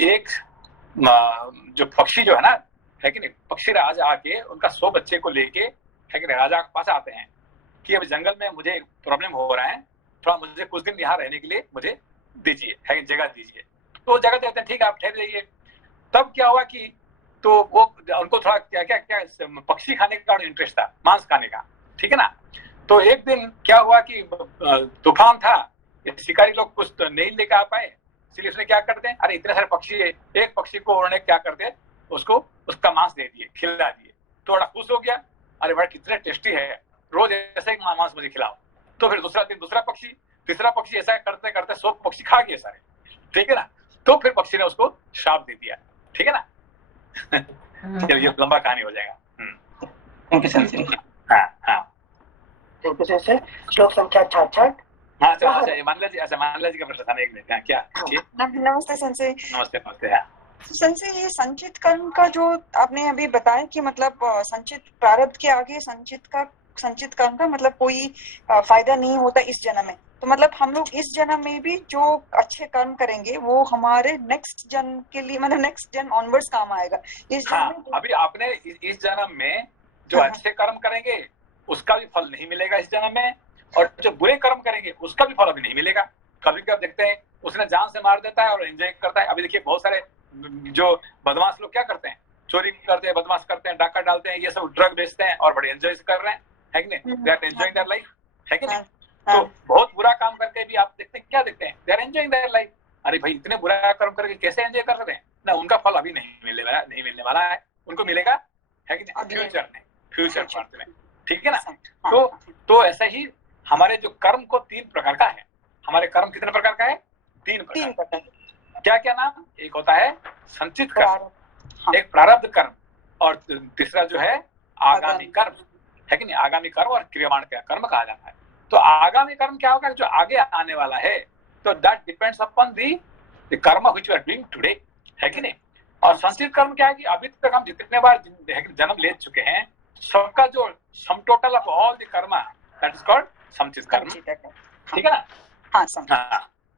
एक जो पक्षी जो है ना, है कि नहीं, पक्षी राज आके उनका 100 बच्चे को लेके है कि नहीं, राजा के पास आते हैं कि अब जंगल में मुझे प्रॉब्लम हो रहा है, थोड़ा मुझे कुछ दिन यहाँ रहने के लिए मुझे दीजिए, है जगह दीजिए। तो जगह देते हैं, ठीक है आप ठहर जाइए। तब क्या हुआ कि तो वो उनको थोड़ा क्या क्या क्या पक्षी खाने का इंटरेस्ट था, मांस खाने का, ठीक है ना। तो एक दिन क्या हुआ कि तूफान था, शिकारी लोग कुछ नहीं लेकर आ पाए, इसलिए उसने क्या करते हैं, अरे इतने सारे पक्षी है, एक पक्षी को उन्होंने क्या करते हैं, उसको उसका मांस दे दिए, खिला दिए। थोड़ा खुश हो गया, अरे भाई कितने टेस्टी है, रोज ऐसे ही मांस मुझे खिलाओ। तो फिर दूसरा दिन दूसरा पक्षी, तीसरा पक्षी, ऐसा करते करते 100 पक्षी खा गए सारे, ठीक है ना। तो फिर पक्षी ने उसको श्राप दे दिया, ठीक है ना। चलिए लंबा कहानी हो जाएगा। Thank you sensei. हाँ हाँ थैंक यू सेंसे। श्लोक संख्या 66। हाँ चलो, अच्छा मानला जी, अच्छा मानला जी का प्रश्न था ना, एक मिनट, क्या जी? नमस्ते सेंसे। नमस्ते नमस्ते। हाँ सेंसे, ये संचित कर्म का जो आपने अभी बताया कि मतलब संचित प्रारब्ध के आगे संचित कर्म का मतलब कोई फायदा नहीं होता इस जन्म में, तो मतलब हम लोग इस जन्म में भी जो अच्छे कर्म करेंगे वो हमारे नेक्स्ट जन्म के लिए, मतलब नेक्स्ट जन्म ऑनवर्ड्स काम आएगा इस हाँ, जन्म में। अभी आपने इस जन्म में जो हाँ, अच्छे कर्म करेंगे उसका भी फल नहीं मिलेगा इस जन्म में, और जो बुरे कर्म करेंगे उसका भी फल अभी नहीं मिलेगा। कभी कभी देखते हैं उसने जान से मार देता है और एंजॉय करता है। अभी देखिए बहुत सारे जो बदमाश लोग क्या करते हैं, चोरी करते हैं, बदमाश करते हैं, डाका डालते हैं, ये सब ड्रग बेचते हैं और बड़े एंजॉय कर रहे हैं, है कि नहीं, they are enjoying their life, है कि नहीं। तो बहुत बुरा काम करके भी आप देखते हैं, क्या देखते हैं, they are enjoying their life. अरे भाई इतने बुरा कर्म करके कैसे एंजॉय कर रहे हैं ना, उनका फल अभी नहीं मिलने वाला है, उनको मिलेगा, है कि नहीं, फ्यूचर में, फ्यूचर पार्ट में, ठीक है ना। तो ऐसे ही हमारे जो कर्म को 3 प्रकार का है। हमारे कर्म कितने प्रकार का है? 3 प्रकार। क्या क्या नाम? एक होता है संचित कर्म, एक प्रारब्ध कर्म, और तीसरा जो है आगामी कर्म, है कि नहीं। आगामी कर्म और क्रियमाण कर्म कहा जाता है। तो आगामी कर्म क्या होगा, जो आगे आने वाला है, तो that depends upon the karma which you are doing today, है कि नहीं। और संचित कर्म क्या है कि अभी तक हम जितने बार जन्म ले चुके हैं सबका जो sum total of all the कर्म, दैट इज कॉल्ड संचित कर्म, ठीक है ना। हाँ,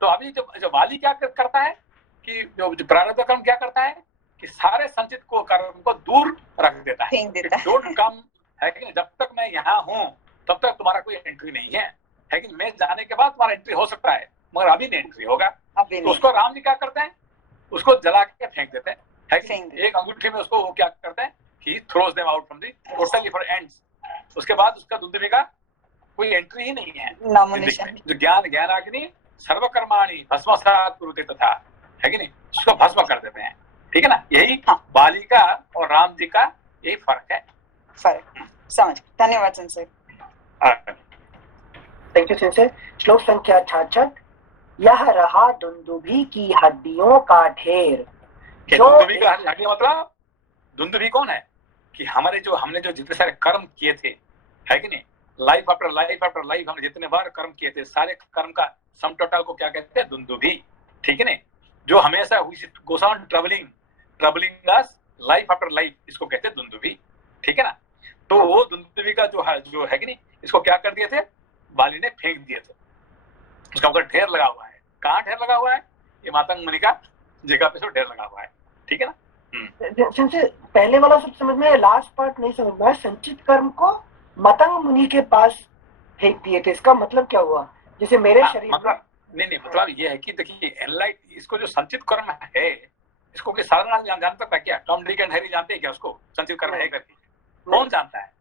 तो अभी जो वाली क्या करता है कि जो प्रारब्ध कर्म क्या करता है कि सारे संचित को कर्म को दूर रख देता है, डोंट कम, है कि नहीं। जब तक मैं यहाँ हूँ तब तक तुम्हारा कोई एंट्री नहीं है कि मैं जाने के बाद तुम्हारा एंट्री हो सकता है, मगर अभी नहीं एंट्री होगा। तो उसको राम जी क्या करते हैं, उसको जला के फेंक देते हैं, है कि एक अंगूठी में उसको वो क्या करते हैं कि throws them out from the totally for ends. उसके बाद उसका दुंदुभी का कोई एंट्री ही नहीं है। जो ज्ञानाग्नि सर्वकर्माणि भस्मसात् कुरुते तथा, है कि नहीं, उसको भस्म कर देते हैं, ठीक है ना। यही बाली का और राम जी का यही फर्क है। समझ, धन्यवाद सेंसे। Thank you sensei. श्लोक संख्या 66। यह रहा दुंदुभी की हड्डियों का ढेर। दुंदुभी का हड्डी मतलब दुंदुभी कौन है कि हमने जो जितने सारे कर्म किए थे, है कि नहीं, लाइफ आफ्टर लाइफ हमने जितने बार कर्म किए थे, सारे कर्म का सम टोटल को क्या कहते हैं, दुंदुभी, ठीक है ना। जो हमेशा goes on troubling us life after life, इसको कहते हैं दुंदुभी, ठीक है ना। तो वो दुंदुभी का जो है कि नहीं, इसको क्या कर दिए थे, बाली ने फेंक दिए थे। उसका ऊपर ढेर लगा हुआ है। कहाँ ढेर लगा हुआ है? ये मातंग मुनि का जगह पे ढेर लगा हुआ है, ठीक है ना। पहले वाला सब समझ में, लास्ट पार्ट नहीं समझ में। संचित कर्म को मतंग मुनि के पास फेंक दिए थे, इसका मतलब क्या हुआ? जैसे मेरे शरीर मतलब नहीं, मतलब ये है कि देखिए एनलाइट, इसको जो संचित कर्म है, इसको कोई साधारण जानता है क्या? टॉम डिक एंड हैरी जानते हैं क्या उसको, संचित कर्म है करके? कौन जानता है?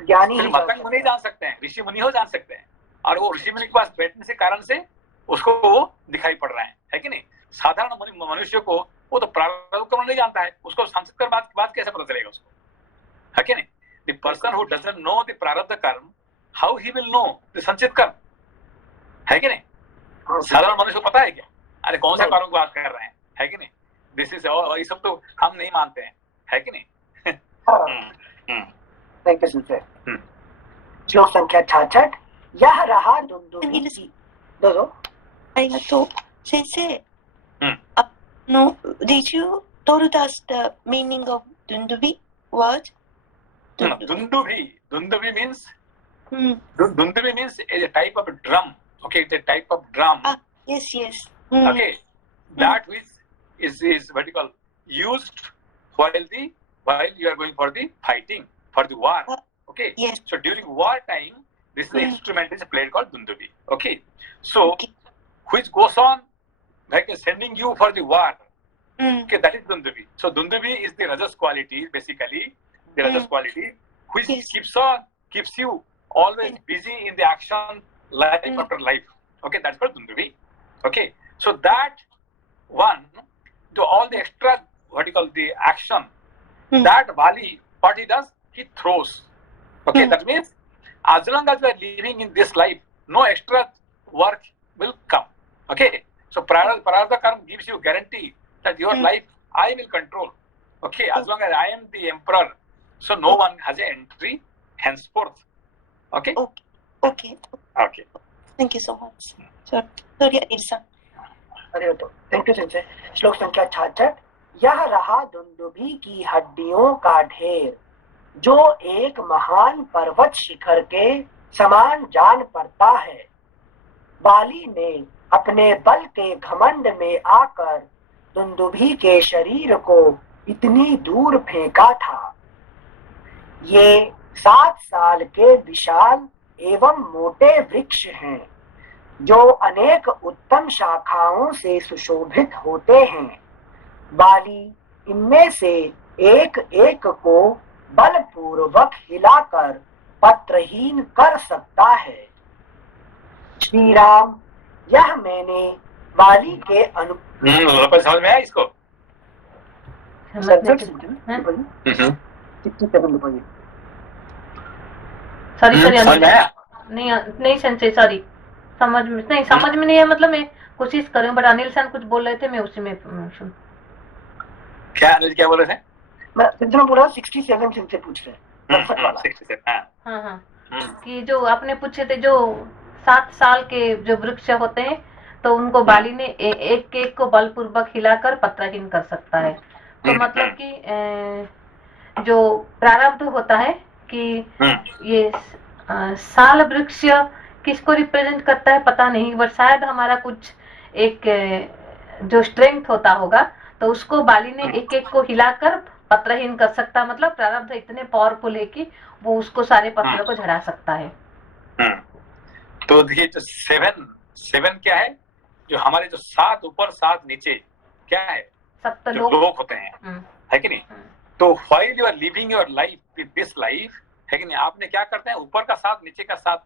ज्ञानी मतंग मुनि जान सकते हैं, ऋषि मुनि हो जान सकते हैं, और वो ऋषि मुनि के पास बैठने से कारण से उसको वो दिखाई पड़ रहा है कि नहीं। साधारण मनुष्य को वो तो प्रारब्ध कर्म नहीं जानता है, उसको संचित कर्म बात कैसे पता चलेगा उसको, है कि नहीं। The person who doesn't know the प्रारब्ध कर्म, how he will know the संचित कर्म, है कि नहीं। साधारण मनुष्य को पता है क्या, अरे कौन सा कर्म की बात कर रहे हैं, है कि नहीं। दिस इज, ये सब तो हम नहीं मानते हैं, है कि नहीं। Thank you sir. श्लोक संख्या 66। यह रहा दुंदुभी की,先生、did you told us the meaning of dundubi word? Dundubi means Dundubi means a type of drum. Okay, it's a type of drum. Yes. Okay, that which is what you call used while you are going for the fighting, for the war. Okay. Yes. So during war time, this is the instrument is played called dundubi. Okay. So which goes on like sending you for the war. Okay, that is dundubi. So dundubi is the rajas quality, basically the rajas quality, which keeps you always busy in the action life after life. Okay, that's called dundubi. Okay, so that one, to all the extra, what you call the action, that Bali, what he does, he throws. Okay, that means as long as we are living in this life, no extra work will come. Okay, so Prarabdha Karma gives you guarantee that your life I will control. Okay, as long as I am the emperor, so no one has an entry henceforth. Okay? Okay. Thank you so much. Sorry, Anil-san. Thank you Sanjay. श्लोक संख्या 66। यह रहा दुंदुभी की हड्डियों का ढेर, जो एक महान पर्वत शिखर के समान जान पड़ता है। बाली ने अपने बल के घमंड में आकर दुंदुभी के शरीर को इतनी दूर फेंका था। ये 7 साल के विशाल एवं मोटे वृक्ष हैं, जो अनेक उत्तम शाखाओं से सुशोभित होते हैं। बाली इनमें से एक एक को बलपूर्वक हिलाकर पत्रहीन कर सकता है। श्री राम, यह मैंने बाली के समझ में आया इसको? नहीं संजय, सॉरी, समझ में नहीं है। मतलब मैं कोशिश कर रही हूँ, बट अनिल सर कुछ बोल रहे थे, मैं उसी में सुन। क्या अनिल क्या बोल रहे थे? मैं बोला 67 से पूछ रहे हैं। हाँ, कि जो आपने पूछे थे, जो 7 साल के जो वृक्ष होते हैं, तो उनको बाली ने एक एक को बलपूर्वक हिलाकर पत्रहीन कर सकता है। तो मतलब कि जो प्रारब्ध होता है कि ये साल वृक्ष किसको रिप्रेजेंट करता है पता नहीं, बट शायद हमारा कुछ एक जो स्ट्रेंथ होता होगा, तो उसको बाली ने एक एक को हिलाकर पत्रहीन कर सकता। मतलब प्रारब्ध इतने पावरफुल है कि वो उसको सारे पत्थरों को झड़ा सकता है। तो देखिए, जो 7 क्या है, जो हमारे जो 7 ऊपर 7 नीचे क्या है, जो लोग होते हैं, है कि नहीं? तो while you are living your life with this life, है कि नहीं, आपने क्या करते हैं, ऊपर का 7 नीचे का 7,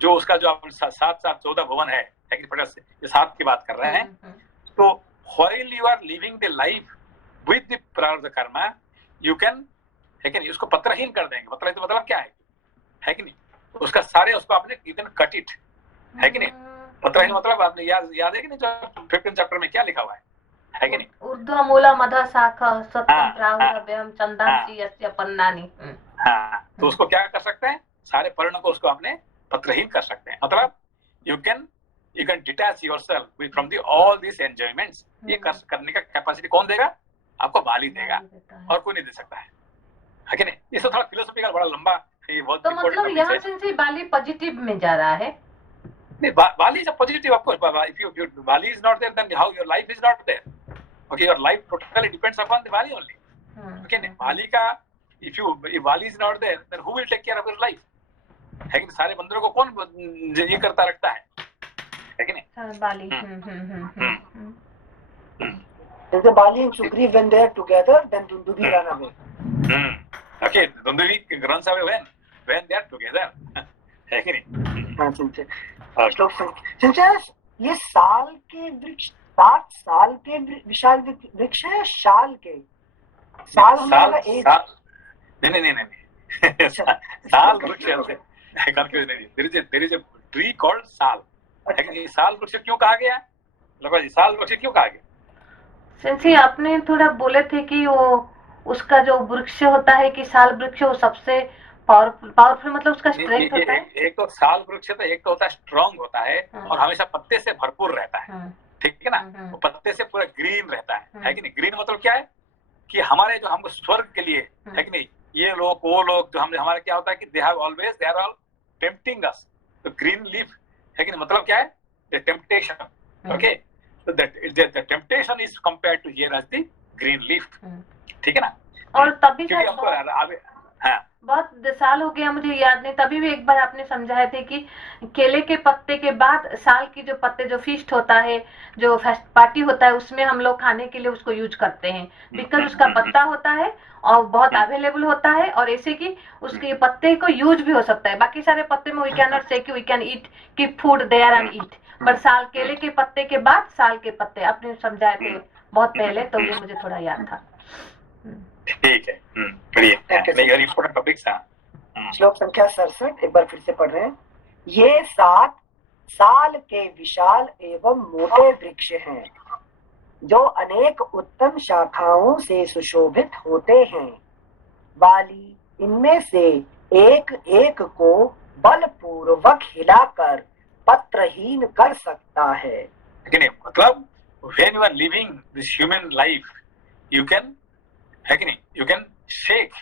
जो उसका जो 7 14 भवन है कि नहीं, से ये 7 की बात कर रहे हैं। तो while you are living the life with the प्रारब्ध कर्म, you can, है कि नहीं, उसको पत्रहीन कर देंगे। मतलब क्या है कि नहीं, उसका सारे उसको आपने you can cut it, है कि नहीं? पत्रहीन मतलब आपने याद है कि नहीं, जो 15 चैप्टर में क्या लिखा हुआ है कि नहीं? ऊर्ध्व मूला मधा शाखा सत्यम प्राहुरभ्यम चंदांसी यस्य पन्नानि। तो उसको क्या कर सकते हैं, सारे पर्ण को उसको आपने पत्रहीन कर सकते हैं। मतलब you can detach yourself from all these enjoyments। ये करने का कैपेसिटी कौन देगा? आपको बाली देगा, और कोई नहीं दे सकता है कि नहीं? ये थोड़ा फिलोसॉफिकल, बड़ा लंबा ये बहुत। तो मतलब यहाँ से बाली पॉजिटिव में जा रहा है। नहीं, Bali is positive, of course. if Bali is not there, then how your life is not there। Okay, your life totally depends upon the Bali only। Okay, बाली का if Bali is not there, then who will take care of your life? है कि नहीं? सारे बंदरों को कौन ये करता रखता है कि नहीं? बाली। If the Bali and Sugriv when they are together, then Dundubi ran away. Okay, Dundubi runs away when they are together, है कि नहीं? हाँ संजय। श्लोक संजय, ये साल के वृक्ष 7 साल के विशाल वृक्ष है, शाल के साल हमारा एक नहीं साल वृक्ष है, कंफ्यूज नहीं। there is a tree called साल। लेकिन साल वृक्ष क्यों कहा गया? लगभग जी, साल वृक्ष क्यों कहा गया? संजय, आपने थोड़ा बोले थे कि वो उसका जो वृक्ष होता है कि साल वृक्ष वो सबसे पावरफुल, मतलब उसका स्ट्रेंथ होता है। एक तो साल वृक्ष तो एक तो होता है स्ट्रॉन्ग होता है, और हमेशा पत्ते से भरपूर रहता है, ठीक है ना? वो पत्ते से पूरा ग्रीन रहता है कि नहीं? ग्रीन मतलब क्या है कि हमारे जो हमको स्वर्ग के लिए, है कि नहीं, ये लोग वो लोग जो हमारे क्या होता है कि they are all tempting us. तो ग्रीन लीफ, है कि नहीं, मतलब क्या है? The temptation. ओके, तो the temptation is compared to here as the green leaf, ठीक है ना? और तभी क्योंकि हमको बहुत साल हो गया, मुझे याद नहीं, तभी भी एक बार आपने समझाए थे कि केले के पत्ते के बाद साल की जो पत्ते, जो फीस्ट होता है, जो फेस्ट पार्टी होता है, उसमें हम लोग खाने के लिए उसको यूज करते हैं, बिकॉज उसका पत्ता होता है और बहुत अवेलेबल होता है, और ऐसे कि उसके पत्ते को यूज भी हो सकता है। बाकी सारे पत्ते में वी कैन नॉट से कि we can eat, keep food there and eat, पर साल केले के पत्ते के बाद साल के पत्ते आपने समझाए थे बहुत पहले, तो ये मुझे थोड़ा याद था। ठीक है, बढ़िया, वेरी इंपॉर्टेंट टॉपिक्स हैं। श्लोक संख्या 67 एक बार फिर से पढ़ रहे हैं। ये 7 साल के विशाल एवं मोटे वृक्ष हैं जो अनेक उत्तम शाखाओं से सुशोभित होते हैं। वाली इनमें से एक एक को बलपूर्वक हिलाकर पत्रहीन कर सकता है। मतलब when you are living this human life, you can, है कि नहीं, you can shake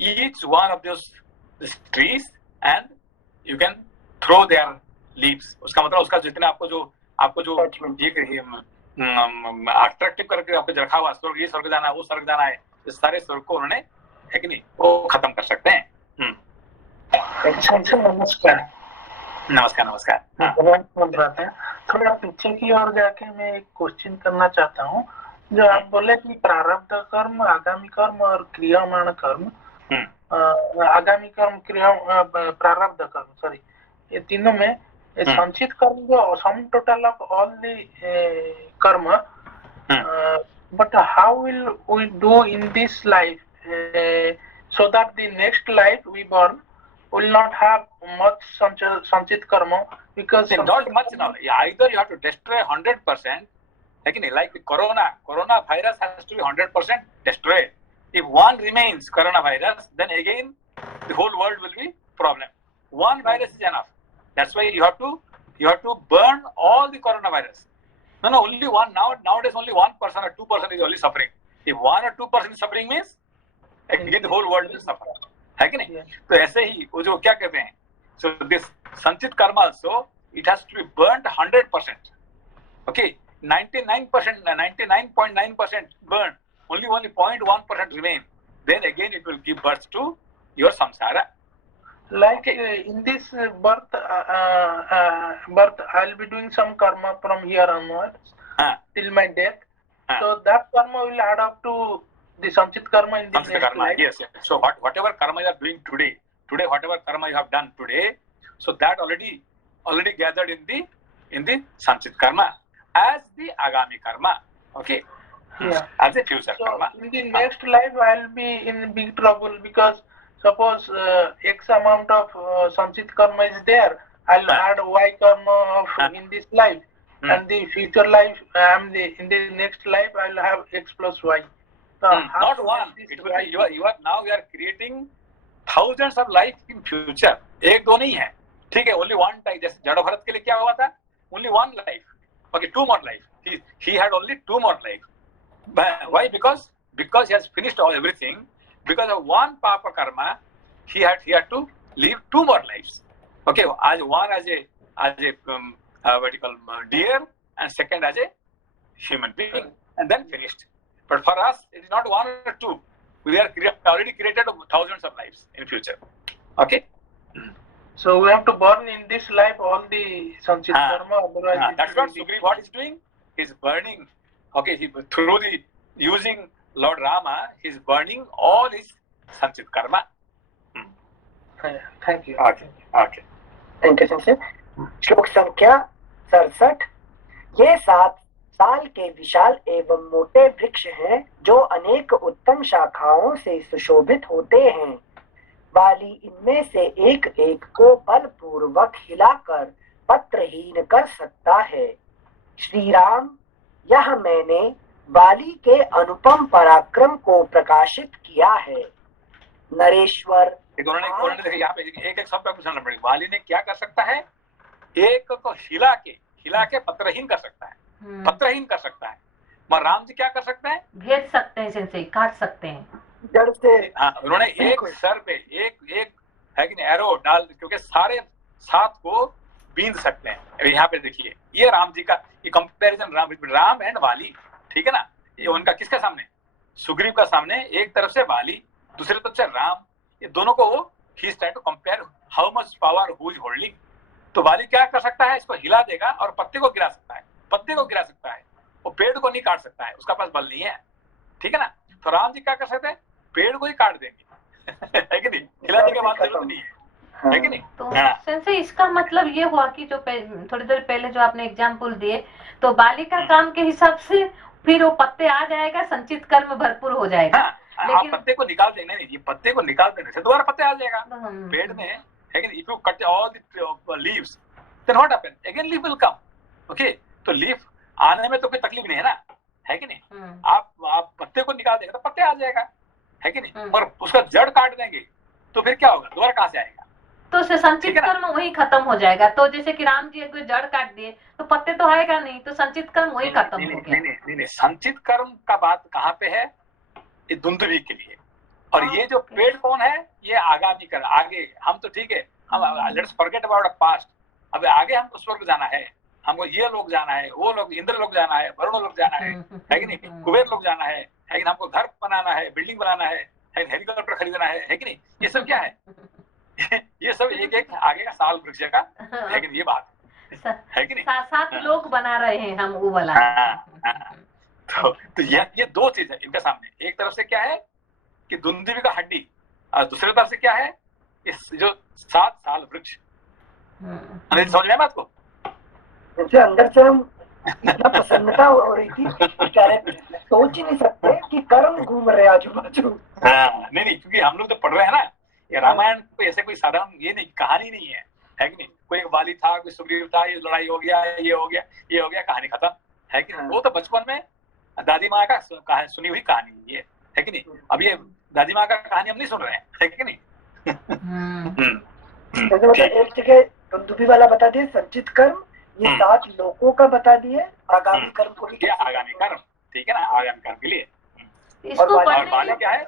each one of those trees and you can throw their leaves. उसका मतलब उसका जितने आपको जो ये अट्रैक्टिव करके आपको रखा हुआ स्वर्ग, ये स्वर्ग जाना है, वो स्वर्ग जाना है, इस सारे स्वर्ग को उन्होंने, है कि नहीं, वो खत्म कर सकते हैं। नमस्कार। नमस्कार नमस्कार। बोल रहा था, थोड़ा पीछे की ओर जाके मैं एक क्वेश्चन करना चाहता हूँ। जो आप बोले कि प्रारब्ध कर्म, आगामी कर्म और क्रियामाण कर्म, आगामी कर्म, क्रिया, प्रारब्ध कर्म, सॉरी, ये तीनों में संचित कर्म जो sum total of all the कर्म, but how will we do in this life so that the next life we born will not have much sanchit karma, because not much now. Either you have to destroy 100%, है कि नहीं, like corona virus has to be 100% destroyed. If one remains coronavirus, then again the whole world will be problem. One virus is enough. That's why you have to burn all the coronavirus. No, only one. Nowadays only 1% or 2% is only suffering. If 1 or 2% is suffering means again the whole world will suffer. है कि नहीं? तो ऐसे ही वो जो क्या कहते हैं, so this sanchit karma also, it has to be burnt 100%. Okay, 99.9% burn, only 0.1% remain. Then again it will give birth to your samsara. Like in this birth, I'll be doing some karma from here onwards till my death. So that karma will add up to the sanchit karma in the next life. Yes. So whatever karma you are doing today, whatever karma you have done today, so that already gathered in the sanchit karma as the agami karma. Okay. Yeah. As a future karma. In the next life, I'll be in big trouble, because suppose X amount of sanchit karma is there, I'll add Y karma of in this life, and the future life, in the next life, I'll have X plus Y. So not one. It will be you are creating thousands of life in future. एक दो नहीं है, ठीक है, only one time. जैसे जड़ भरत के लिए क्या हुआ था, only one life. Okay, 2 more life. He had only 2 more life. Why? Because he has finished everything. Because of one papa karma, he had to live 2 more lives. Okay, as one as a what you call deer, and second as a human being, and then finished. But for us, it is not 1 or 2. We are already created thousands of lives in future. Okay. So we have to burn in this life all the sanchit karma. Otherwise, that's what Sugriva what is doing. He's burning. Okay, through the using Lord Rama, he's burning all his sanchit karma. Thank you. Okay. Thank you Sanjay. श्लोक संख्या 67। ये 7 साल के विशाल एवं मोटे वृक्ष हैं जो अनेक उत्तम शाखाओं से सुशोभित होते हैं। वाली इनमें से एक एक को बलपूर्वक हिलाकर पत्रहीन कर सकता है। श्री राम, यह मैंने वाली के अनुपम पराक्रम को प्रकाशित किया है। नरेश्वर, उन्होंने देखिए यहाँ पे एक शब्द पे पूछना पड़ेगा, वाली ने क्या कर सकता है, एक को हिला के पत्रहीन कर सकता है, पत्रहीन कर सकता है। मगर राम जी क्या कर सकते हैं, भेज सकते हैं, जिनसे काट सकते हैं जड़ से। हाँ, उन्होंने एक सर पे एक है कि नहीं एरो डाल, क्योंकि सारे 7 को बींद सकते हैं। यहाँ पे देखिए ये राम जी का ये कंपैरिजन, राम एंड वाली, ठीक है ना, ये उनका किसके सामने, सुग्रीव का सामने, एक तरफ से वाली, दूसरी तरफ से राम। ये दोनों को ही try to compare how much power who is holding. तो वाली क्या कर सकता है, इसको हिला देगा और पत्ते को गिरा सकता है, पत्ते को गिरा सकता है, वो पेड़ को नहीं काट सकता है, उसका पास बल नहीं है, ठीक है ना। तो राम जी क्या कर सकते हैं, पेड़ को ही काट देंगे है कि नहीं, हिलाने के बाद जरूरत नहीं है कि नहीं। तो सेंसे इसका मतलब ये हुआ कि जो थोड़ी देर पहले जो आपने एग्जाम्पल दिए, तो बालिका काम के हिसाब से फिर वो पत्ते आ जाएगा, संचित कर्म भरपूर हो जाएगा। लेकिन पत्ते को निकाल देने, नहीं, ये पत्ते को निकाल देने से दोबारा पत्ते आ जाएगा पेड़ में, है कि नहीं। If you cut all the leaves then what happen, again leaf will come, okay. तो लीफ आने में तो कोई तकलीफ नहीं है ना, है कि नहीं। आप पत्ते को निकाल देंगे तो पत्ते आ जाएगा, है कि नहीं। और उसका जड़ काट देंगे तो फिर क्या होगा, दोबारा कहाँ से आएगा। तो संचित कर्म वही खत्म हो जाएगा। तो जैसे कि राम जी कोई जड़ काट दिए तो पत्ते तो आएगा नहीं, तो संचित कर्म वही खत्म हो गया। नहीं, संचित कर्म का बात कहाँ पे है, ये दुंदुभी के लिए। और ये जो पेड़ कौन है, ये आगामी कर्म। आगे हम तो ठीक है, हम let's forget about the past. अब आगे हमको स्वर्ग जाना है, हमको ये लोग जाना है, वो लोग इंद्र लोग जाना है, वरुण लोग जाना है कि नहीं, कुबेर लोग जाना है कि नहीं, हमको घर बनाना है, बिल्डिंग बनाना है, हेलीकॉप्टर खरीदना है कि नहीं। ये सब क्या है ये सब एक एक आगे का साल वृक्ष का, लेकिन ये बात है कि नहीं, साथ लोग बना रहे हैं हम वो वाला। तो ये दो चीज है इनके सामने। एक तरफ से क्या है कि दुंदुभी का हड्डी, और दूसरी तरफ से क्या है, इस जो 7 साल वृक्ष। समझ में बात को, अंदर से हम इतना प्रसन्नता हो रही थी, सोच ही नहीं सकते कि कर्म घूम रहे आजू बाजू। नहीं, क्योंकि हम लोग तो पढ़ रहे हैं ना, ये रामायण कोई ऐसे कोई साधारण ये नहीं, कहानी नहीं है कि नहीं। कोई एक वाली था, कोई सुग्रीव था, ये लड़ाई हो गया, ये हो गया, ये हो गया, कहानी खत्म, है कि नहीं। वो तो बचपन में दादी माँ का सुनी हुई कहानी ये है कि नहीं। अब ये दादी माँ का कहानी हम नहीं सुन रहे हैं, है कि नहीं। एक जगह दुंदुभी वाला बता दिए संचित कर्म, ये 7 लोगों का बता दिए, आगामी कर्म को भी, आगामी कर्म, ठीक है ना, आगामी कर्म के लिए। इसको बाले क्या है,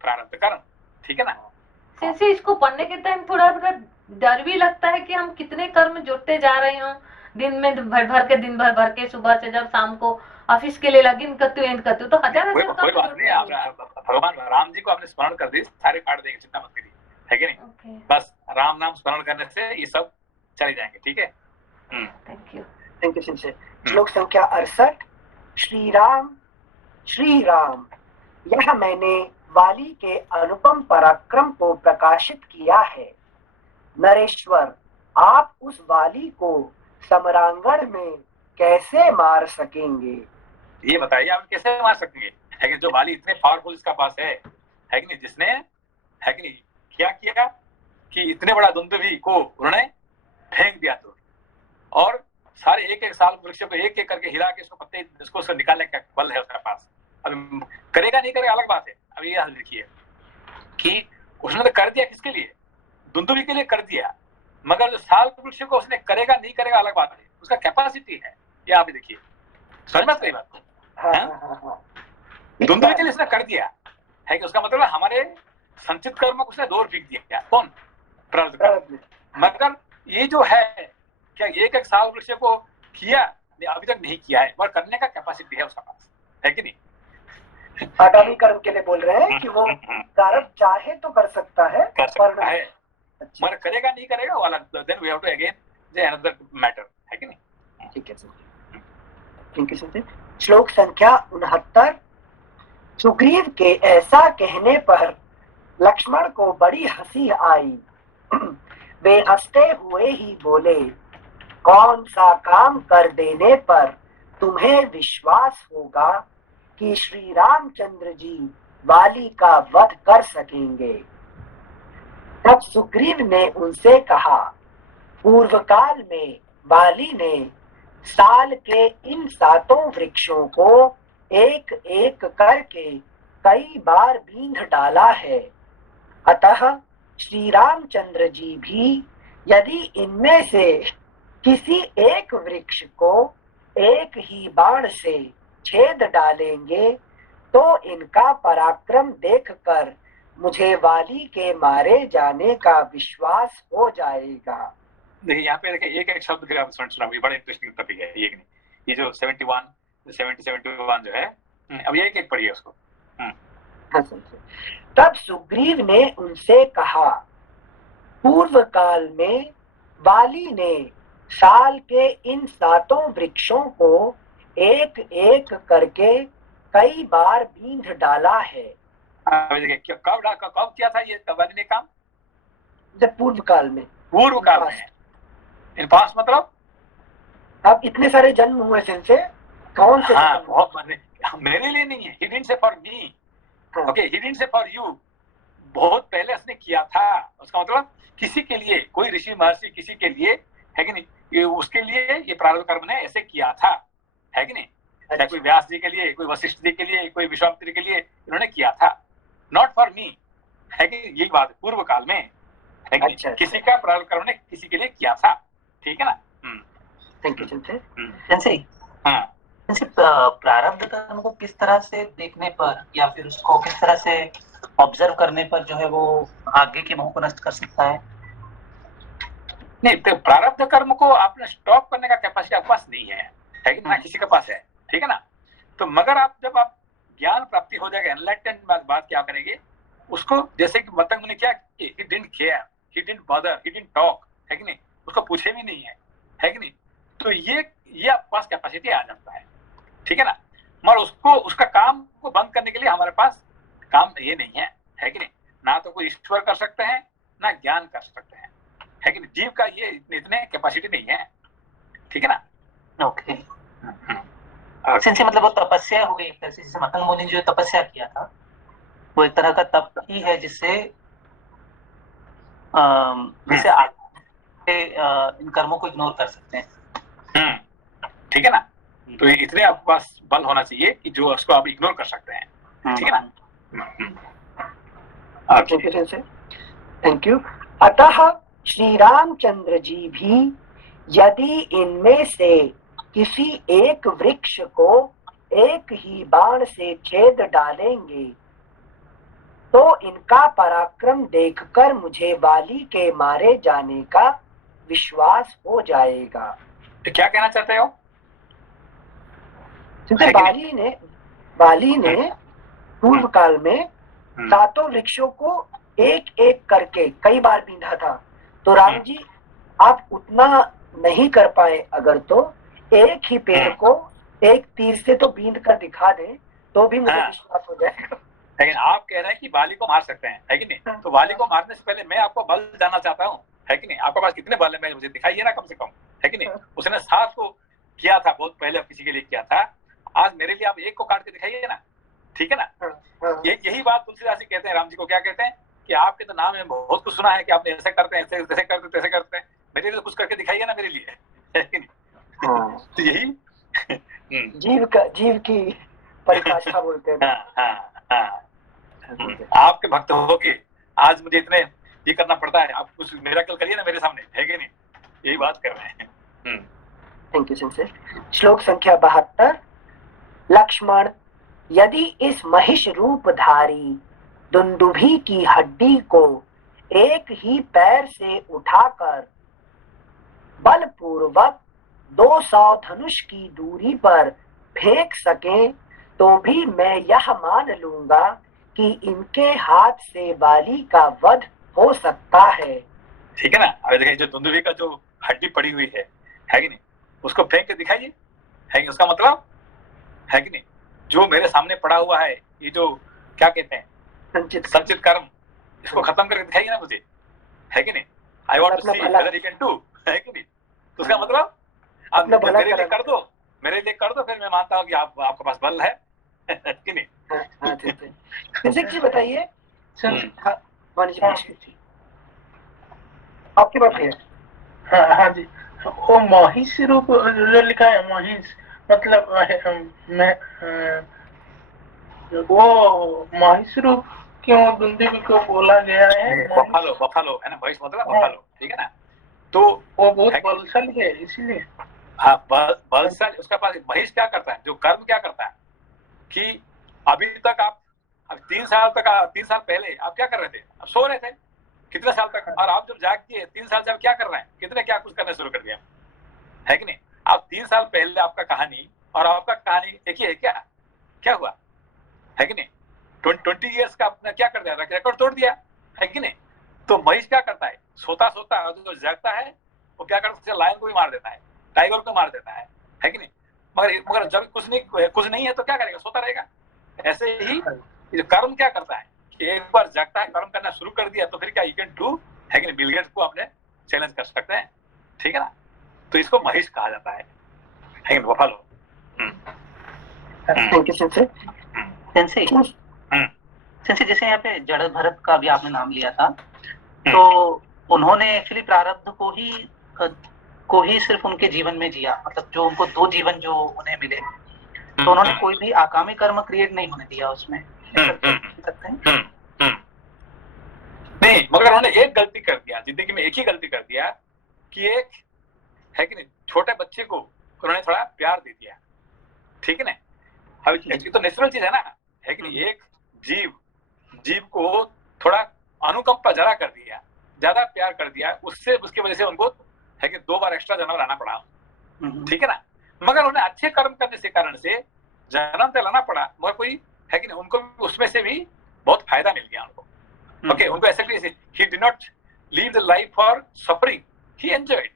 प्रारब्ध कर्म, ठीक है ना। जैसे इसको पढ़ने के टाइम थोड़ा डर भी लगता है कि हम कितने कर्म जुड़ते जा रहे हो, दिन में दिन भर के सुबह से जब शाम को ऑफिस के लिए लगिन करते हो तो हजार कोई बात नहीं। भगवान राम जी को आपने स्मरण कर दी, सारे काट देंगे, चिंता मत करिए, है कि नहीं। बस राम नाम स्मरण करने से ये सब चले जाएंगे, ठीक है। Thank you sensei. श्लोक संख्या 68। श्री राम, यह मैंने वाली के अनुपम पराक्रम को प्रकाशित किया है। नरेश्वर, आप उस वाली को समरांगण में कैसे मार सकेंगे? ये बताइए, आप कैसे मार सकेंगे, है कि जो वाली इतने पावरफुल इसका पास है कि नहीं, जिसने है कि नहीं क्या किया कि इतने बड़ा दुंदुभी को उन्होंने फेंक दिया दूर, और सारे एक एक साल वृक्ष को एक एक करके हिला के उसको पत्ते उसको निकालने का बल है उसके पास। अब करेगा नहीं करेगा अलग बात है। अब ये देखिए कि उसने तो कर दिया, किसके लिए, दुंदुभी के लिए कर दिया, मगर जो साल वृक्ष को उसने करेगा नहीं करेगा अलग बात है, उसका कैपेसिटी है। ये आप देखिए, समझ में सही बात। दुंदुभी के लिए उसने कर दिया है कि उसका मतलब हमारे संचित कर्म को उसने दूर फेंक दिया। कौन, प्रारब्ध कर्म। मगर ये जो है क्या एक एक साल वृक्ष को किया, अभी तक नहीं किया है, पर करने का कैपेसिटी है उसका पास, है कि नहीं। आगामी कर्म के लिए बोल रहे हैं कि वो प्रारब्ध चाहे तो कर सकता है, मगर करेगा नहीं करेगा वो अलग, then we have to again जे अनदर मैटर, है कि नहीं। ठीक है सर, थैंक यू सर। श्लोक संख्या 69। सुग्रीव के ऐसा कहने पर लक्ष्मण को बड़ी हंसी आई। वे हंसते हुए ही बोले, कौन सा काम कर देने पर तुम्हें विश्वास होगा कि श्री रामचंद्र जी वाली का वध कर सकेंगे? तब सुग्रीव ने उनसे कहा, पूर्व काल में वाली ने साल के इन 7 वृक्षों को एक एक करके कई बार बींध डाला है, अतः श्री रामचंद्र जी भी यदि इनमें से किसी एक वृक्ष को एक ही बाण से छेद डालेंगे तो इनका पराक्रम देखकर मुझे वाली के मारे जाने का विश्वास हो जाएगा। देखिए यहाँ पे देखिए एक एक शब्द का सुना, ये बड़ा इंटरेस्टिंग टॉपिक है ये, ये जो 71 जो है, अब ये एक एक पढ़िए उसको। हाँ समझे। तब सुग्रीव ने उनसे कहा, पूर्व काल में बाली ने साल के इन 7 वृक्षों को एक एक करके कई बार बींध डाला है। कब किया था ये बाली ने काम? जब पूर्व काल में। पूर्व काल में, इन पास्ट मतलब अब इतने सारे जन्म हुए से कौन से? हाँ, बहुत मेरे लिए नहीं है, he didn't say for me, okay, he didn't say for you, बहुत पहले उसने किया था। उसका मतलब किसी के लिए, कोई ऋषि महर्षि किसी के लिए, है कि नहीं, ये उसके लिए ये प्रारब्ध कर्म ने ऐसे किया था, है कि नहीं? चाहे कोई व्यास जी के लिए, कोई वशिष्ठ जी के लिए, कोई विश्वामित्र के लिए इन्होंने किया था, नॉट फॉर मी, है कि यही बात पूर्व काल में, है कि नहीं? किसी का प्रारब्ध कर्म ने किसी के लिए किया था, ठीक है ना? Thank you sensei. हाँ प्रारब्ध कर्म को किस तरह से देखने पर या फिर उसको किस तरह से ऑब्जर्व करने पर जो है वो आगे के मोह को नष्ट कर सकता है? नहीं, तो प्रारब्ध कर्म को आपने स्टॉप करने का कैपेसिटी आपके पास नहीं है कि ना किसी के पास है, ठीक है ना? तो मगर आप जब आप ज्ञान प्राप्ति हो जाएगा, एनलाइटमेंट बात क्या करेंगे उसको, जैसे कि मतंग मुनि क्या, he didn't care, he didn't bother, he didn't talk, है कि नहीं? उसको पूछे भी नहीं है कि नहीं? तो ये आपके पास कैपेसिटी आ जाता है, ठीक है ना? मगर उसको उसका काम को बंद करने के लिए हमारे पास काम ये नहीं है कि नहीं? ना तो कोई ईश्वर कर सकते हैं, ना ज्ञान कर सकते हैं, है कि नहीं? जीव का ये इतने कैपेसिटी नहीं है, ठीक है ना? ओके सेंसे, मतलब वो तपस्या हो गई एक तरह से, जैसे मतंग मुनि जो तपस्या किया था वो एक तरह का तप ही है, जिससे आगे इन कर्मों को इग्नोर कर सकते हैं, ठीक है ना? तो इतने आपके पास बल होना चाहिए कि जो उसको आप इग्नोर कर सकते हैं, ठीक है ना? Thank you. अतः श्री रामचंद्र जी भी यदि इनमें से किसी एक वृक्ष को एक ही बाण से छेद डालेंगे तो इनका पराक्रम देखकर मुझे वाली के मारे जाने का विश्वास हो जाएगा। तो क्या कहना चाहते हो? बाली ने पूर्व काल में 7 वृक्षों को एक एक करके कई बार बींधा था, तो राम जी आप उतना नहीं कर पाए, अगर तो एक ही पेड़ को एक तीर से तो बींध कर दिखा दें तो भी मुझे विश्वास हो जाएगा। लेकिन आप कह रहे हैं कि वाली को मार सकते हैं, है कि नहीं? तो वाली को मारने से पहले मैं आपको बल जानना चाहता हूँ, है कि नहीं? आपके पास कितने बल है मुझे दिखाइए ना, कम से कम, है कि नहीं? उसने 7 को किया था, बहुत पहले किसी के लिए किया था, आज मेरे लिए आप एक को काट के दिखाइए ना, ठीक है ना? यही बात तुलसीदास जी कहते हैं, राम जी को क्या कहते हैं कि आपके तो नाम है, बहुत कुछ सुना है कि आप ऐसे करते हैं, ऐसे करते, तैसे करते हैं, मेरे लिए कुछ करके दिखाइए ना मेरे लिए, है कि नहीं? तो यही जीव की परिभाषा बोलते हैं। आपके भक्त हो के आज मुझे इतने ये करना पड़ता है, आप कुछ मिरेकल करिए ना मेरे सामने, है कि नहीं? यही बात कर रहे हैं। Thank you sir. श्लोक संख्या 72। लक्ष्मण, यदि इस महिष रूपधारी दुंदुभी की हड्डी को एक ही पैर से उठाकर बलपूर्वक 200 धनुष की दूरी पर फेंक सके तो भी मैं यह मान लूंगा कि इनके हाथ से वाली का वध हो सकता है, ठीक है ना? अभी देखिए जो दुंदुभी का जो हड्डी पड़ी हुई है कि नहीं, उसको फेंक के दिखाइए, है कि उसका मतलब, है कि नहीं? जो मेरे सामने पड़ा हुआ है, ये जो क्या कहते हैं संचित कर्म, इसको खत्म करके दिखाइए ना मुझे, है कि नहीं? I want to see whether you can do, है कि नहीं? तो उसका मतलब आप मेरे लिए कर दो, फिर मैं मानता हूँ कि आपके पास बल है, कि नहीं? जी बताइए। आपके पास है? हाँ जी, वो महिष रूप जो लिखा है, महिष मतलब वो महिष रूप क्यों दुंदुभी को बोला गया है? बफालो है ना, महिष मतलब बफालो, ठीक है ना? तो वो बहुत बलशाली है, इसीलिए। हाँ, बलशाली। उसका पास महिष क्या करता है, जो कर्म क्या करता है कि अभी तक आप 3 साल पहले आप क्या कर रहे थे? आप सो रहे थे कितने साल तक, और आप जब जागते 3 साल से आप क्या कर रहे हैं, क्या कुछ करना शुरू कर दिया, है कि नहीं? आप 3 साल पहले आपका कहानी और आपका कहानी एक ही है क्या हुआ, है कि नहीं? 20 ईयर्स का अपना क्या कर दिया, रिकॉर्ड तोड़ दिया, है कि नहीं। तो महिष क्या करता है, सोता सोता जो जागता है वो क्या करता है, लायन को भी मार देता है, टाइगर को मार देता है कि नहीं। मगर जब कुछ नहीं है तो क्या करेगा, सोता रहेगा। ऐसे ही जो कर्म क्या करता है कि एक बार जागता है, कर्म करना शुरू कर दिया तो फिर क्या यू कैन डू, है कि नहीं। बिल गेट्स को आपने चैलेंज कर सकते हैं, ठीक है ना। तो इसको महिष कहा जाता है कि नहीं, buffalo. Thank you sensei. Sensei जैसे यहाँ पे जड़ भरत का भी आपने नाम लिया था, तो उन्होंने एक्चुअली प्रारब्ध को ही सिर्फ उनके जीवन में जिया, मतलब जो उनको 2 जीवन जो उन्हें मिले, तो उन्होंने कोई भी आगामी कर्म क्रिएट नहीं होने दिया उसमें, सकते हैं। नहीं, मगर उन्होंने एक गलती कर दिया जिंदगी में, एक ही गलती कर दिया कि एक, है कि नहीं, छोटे बच्चे को उन्होंने थोड़ा प्यार दे दिया, ठीक है ना। अब ये तो नेचुरल चीज है ना, है कि नहीं। एक जीव को थोड़ा अनुकंपा जरा कर दिया, ज्यादा प्यार कर दिया, उससे उसकी वजह से उनको, है कि 2 बार एक्स्ट्रा जन्म लाना पड़ा, ठीक है ना। मगर उन्हें अच्छे कर्म करने से कारण से जन्म तो लाना पड़ा, मगर कोई, है कि नहीं, उनको उसमें से भी बहुत फायदा मिल गया उनको। ओके, उनको ऐसे he did not leave the life for suffering, he enjoyed,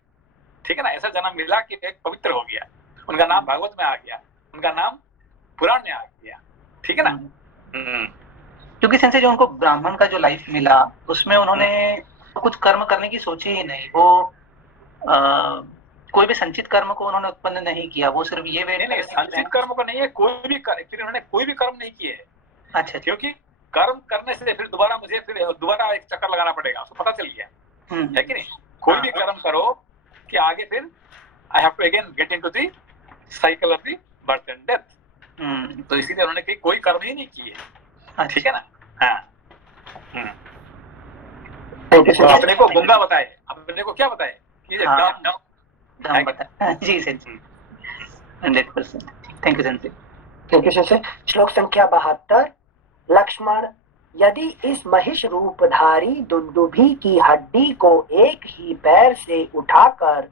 ठीक है ना। ऐसा जन्म मिला कि एक पवित्र हो गया, उनका नाम भागवत में आ गया, उनका नाम पुराण में आ गया, ठीक है ना। क्योंकि सेंसे जो उनको ब्राह्मण का जो लाइफ मिला उसमें उन्होंने कुछ कर्म करने की सोची ही नहीं, वो कोई भी संचित कर्म को उन्होंने उत्पन्न नहीं किया, वो सिर्फ ये नहीं, संचित कर्म को नहीं है, उन्होंने कोई भी कर्म नहीं किए। अच्छा, क्योंकि कर्म करने से फिर दोबारा एक चक्कर लगाना पड़ेगा, उसको पता चल गया, है कि नहीं। कोई भी कर्म करो कि आगे फिर I have to again get into the cycle of the birth and death. तो इसीलिए उन्होंने कोई कर्म ही नहीं किए, ठीक है ना। हाँ, अपने को गुंगा बताए, अपने को क्या बताए कि धम बताए। जी सर जी, 100%। Thank you sensei. Thank you sensei. श्लोक संख्या 72। लक्ष्मण, यदि इस महिष रूपधारी दुंदुभी की हड्डी को एक ही पैर से उठाकर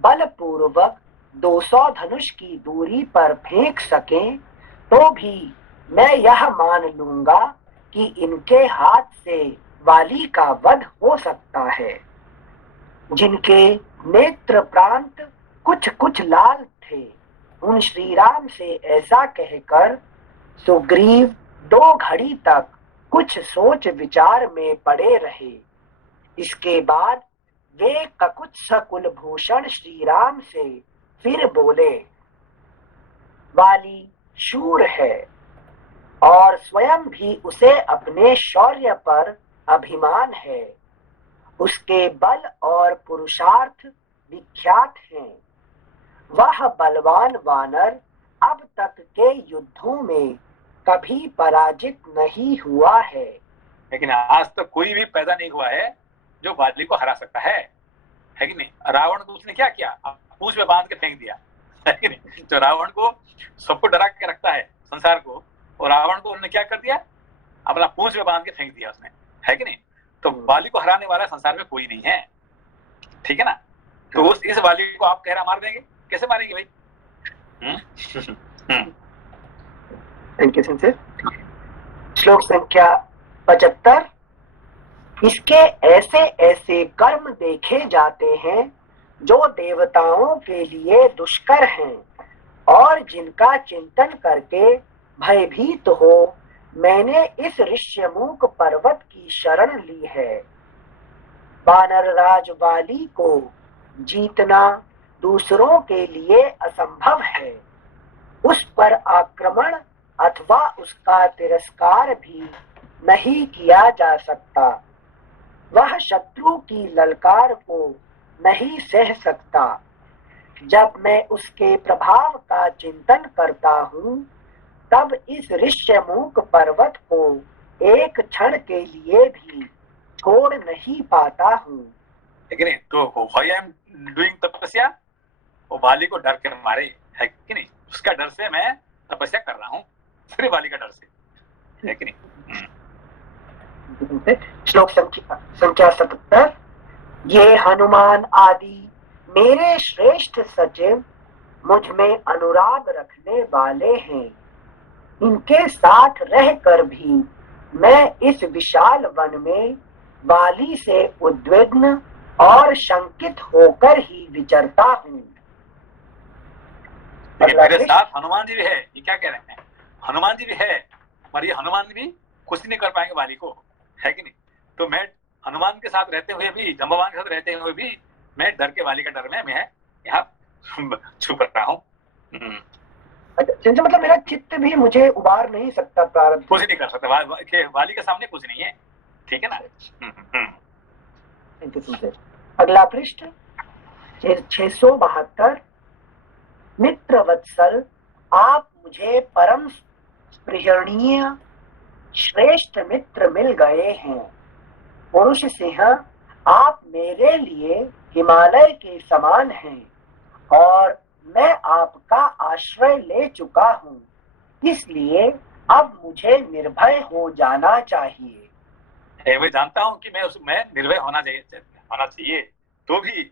बलपूर्वक 200 धनुष की दूरी पर फेंक सकें तो भी मैं यह मान लूंगा कि इनके हाथ से वाली का वध हो सकता है। जिनके नेत्र प्रांत कुछ कुछ लाल थे, उन श्री राम से ऐसा कहकर सुग्रीव 2 घड़ी तक कुछ सोच विचार में पड़े रहे। इसके बाद वे ककुत्स कुलभूषण श्री राम से फिर बोले, वाली शूर है और स्वयं भी उसे अपने शौर्य पर अभिमान है। उसके बल और पुरुषार्थ विख्यात हैं। वह बलवान वानर अब तक के युद्धों में कभी पराजित नहीं हुआ है। लेकिन आज तक कोई भी पैदा नहीं हुआ है जो वाली को हरा सकता है कि नहीं। रावण को उसने क्या किया, पूंछ में बांध के फेंक दिया, है कि नहीं। जो रावण को सबको डरा के रखता है संसार को, और रावण को उन्होंने क्या कर दिया, अपना पूंछ में बांध के फेंक दिया उसने, है कि नहीं। तो वाली को हराने वाला संसार में कोई नहीं है, ठीक है ना। तो इस वाली को आप कहरा मार देंगे, कैसे मारेंगे भाई। Thank you sensei. श्लोक संख्या 75। इसके ऐसे ऐसे कर्म देखे जाते हैं जो देवताओं के लिए दुष्कर हैं और जिनका चिंतन करके भयभीत हो मैंने इस ऋष्यमूक पर्वत की शरण ली है। वानर राज वाली को जीतना दूसरों के लिए असंभव है। उस पर आक्रमण अथवा उसका तिरस्कार भी नहीं किया जा सकता। वह शत्रु की ललकार को नहीं सह सकता। जब मैं उसके प्रभाव का चिंतन करता हूँ तब इस ऋष्यमूक पर्वत को एक क्षण के लिए भी छोड़ नहीं पाता हूँ। लेकिन तो व्हाई आई एम डूइंग तपस्या, वो वाली को डर के मारे, है कि नहीं। उसका डर से मैं तपस्या कर रहा हूँ, सिर्फ वाली का डर से, है कि नहीं। श्लोक संख्या 77। ये हनुमान आदि मेरे श्रेष्ठ सचिव मुझ में अनुराग रखने वाले हैं। इनके साथ रहकर भी मैं इस विशाल वन में बाली से उद्विग्न और शंकित होकर ही विचरता हूँ। मेरे साथ हनुमान जी भी है, ये क्या कह रहे हैं? हनुमान जी भी है, और ये हनुमान भी कुछ नहीं कर पाएंगे वाली को, है कि नहीं? तो मैं हनुमान के साथ रहते हुए भी, जम्बवान के साथ रहते हुए भी मैं डर के वाली का डर में मैं यहाँ छुप रहा हूँ। मतलब मेरा चित्त भी मुझे उबार नहीं सकता, प्रारब्ध कुछ नहीं कर सकता, वाली के सामने कुछ नहीं है, ठीक है ना? अगला पृष्ठ 672। मित्र वत्सल, आप मुझे परम स्पृहणीय श्रेष्ठ मित्र मिल गए हैं। पुरुष सिंह, आप मेरे लिए हिमालय के समान हैं और मैं आपका आश्रय ले चुका हूँ, इसलिए अब मुझे निर्भय हो जाना चाहिए। मैं जानता हूँ कि मैं निर्भय होना चाहिए तो भी,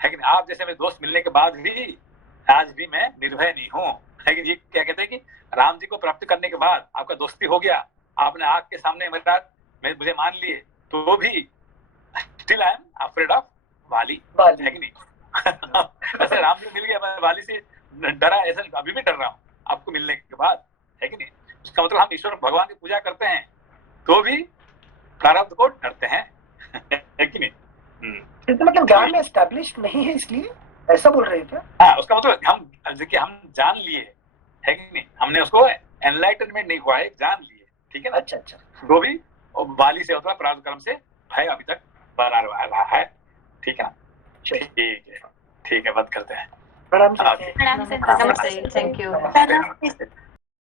है कि आप जैसे मेरे दोस्त मिलने के बाद भी आज भी मैं निर्भय नहीं हूँ। लेकिन ये क्या कहते हैं कि राम जी को प्राप्त करने के बाद आपका दोस्ती हो गया, आपने आग के सामने मुझे मान लिए, तो भी still I am afraid of वाली, है कि नहीं? ऐसे राम जी मिल गया, मैं वाली से डरा, ऐसा अभी भी डर रहा हूँ आपको मिलने के बाद, है कि नहीं? उसका मतलब हम ईश्वर भगवान की पूजा करते हैं तो भी प्रारब्ध को डरते हैं, है कि नहीं? तो मतलब ज्ञान में एस्टैब्लिश नहीं है, इसलिए ऐसा बोल रहे थे? हाँ, उसका मतलब हम जान लिए, है कि नहीं? हमने उसको एनलाइटनमेंट नहीं हुआ है, जान लिए, ठीक है ना? अच्छा। वो भी वाली से होता है, प्रारब्ध कर्म से भय अभी तक बना रहा है, ठीक है ना? ठीक है, बंद करते हैं। प्रणाम। प्रणाम सर, थैंक यू।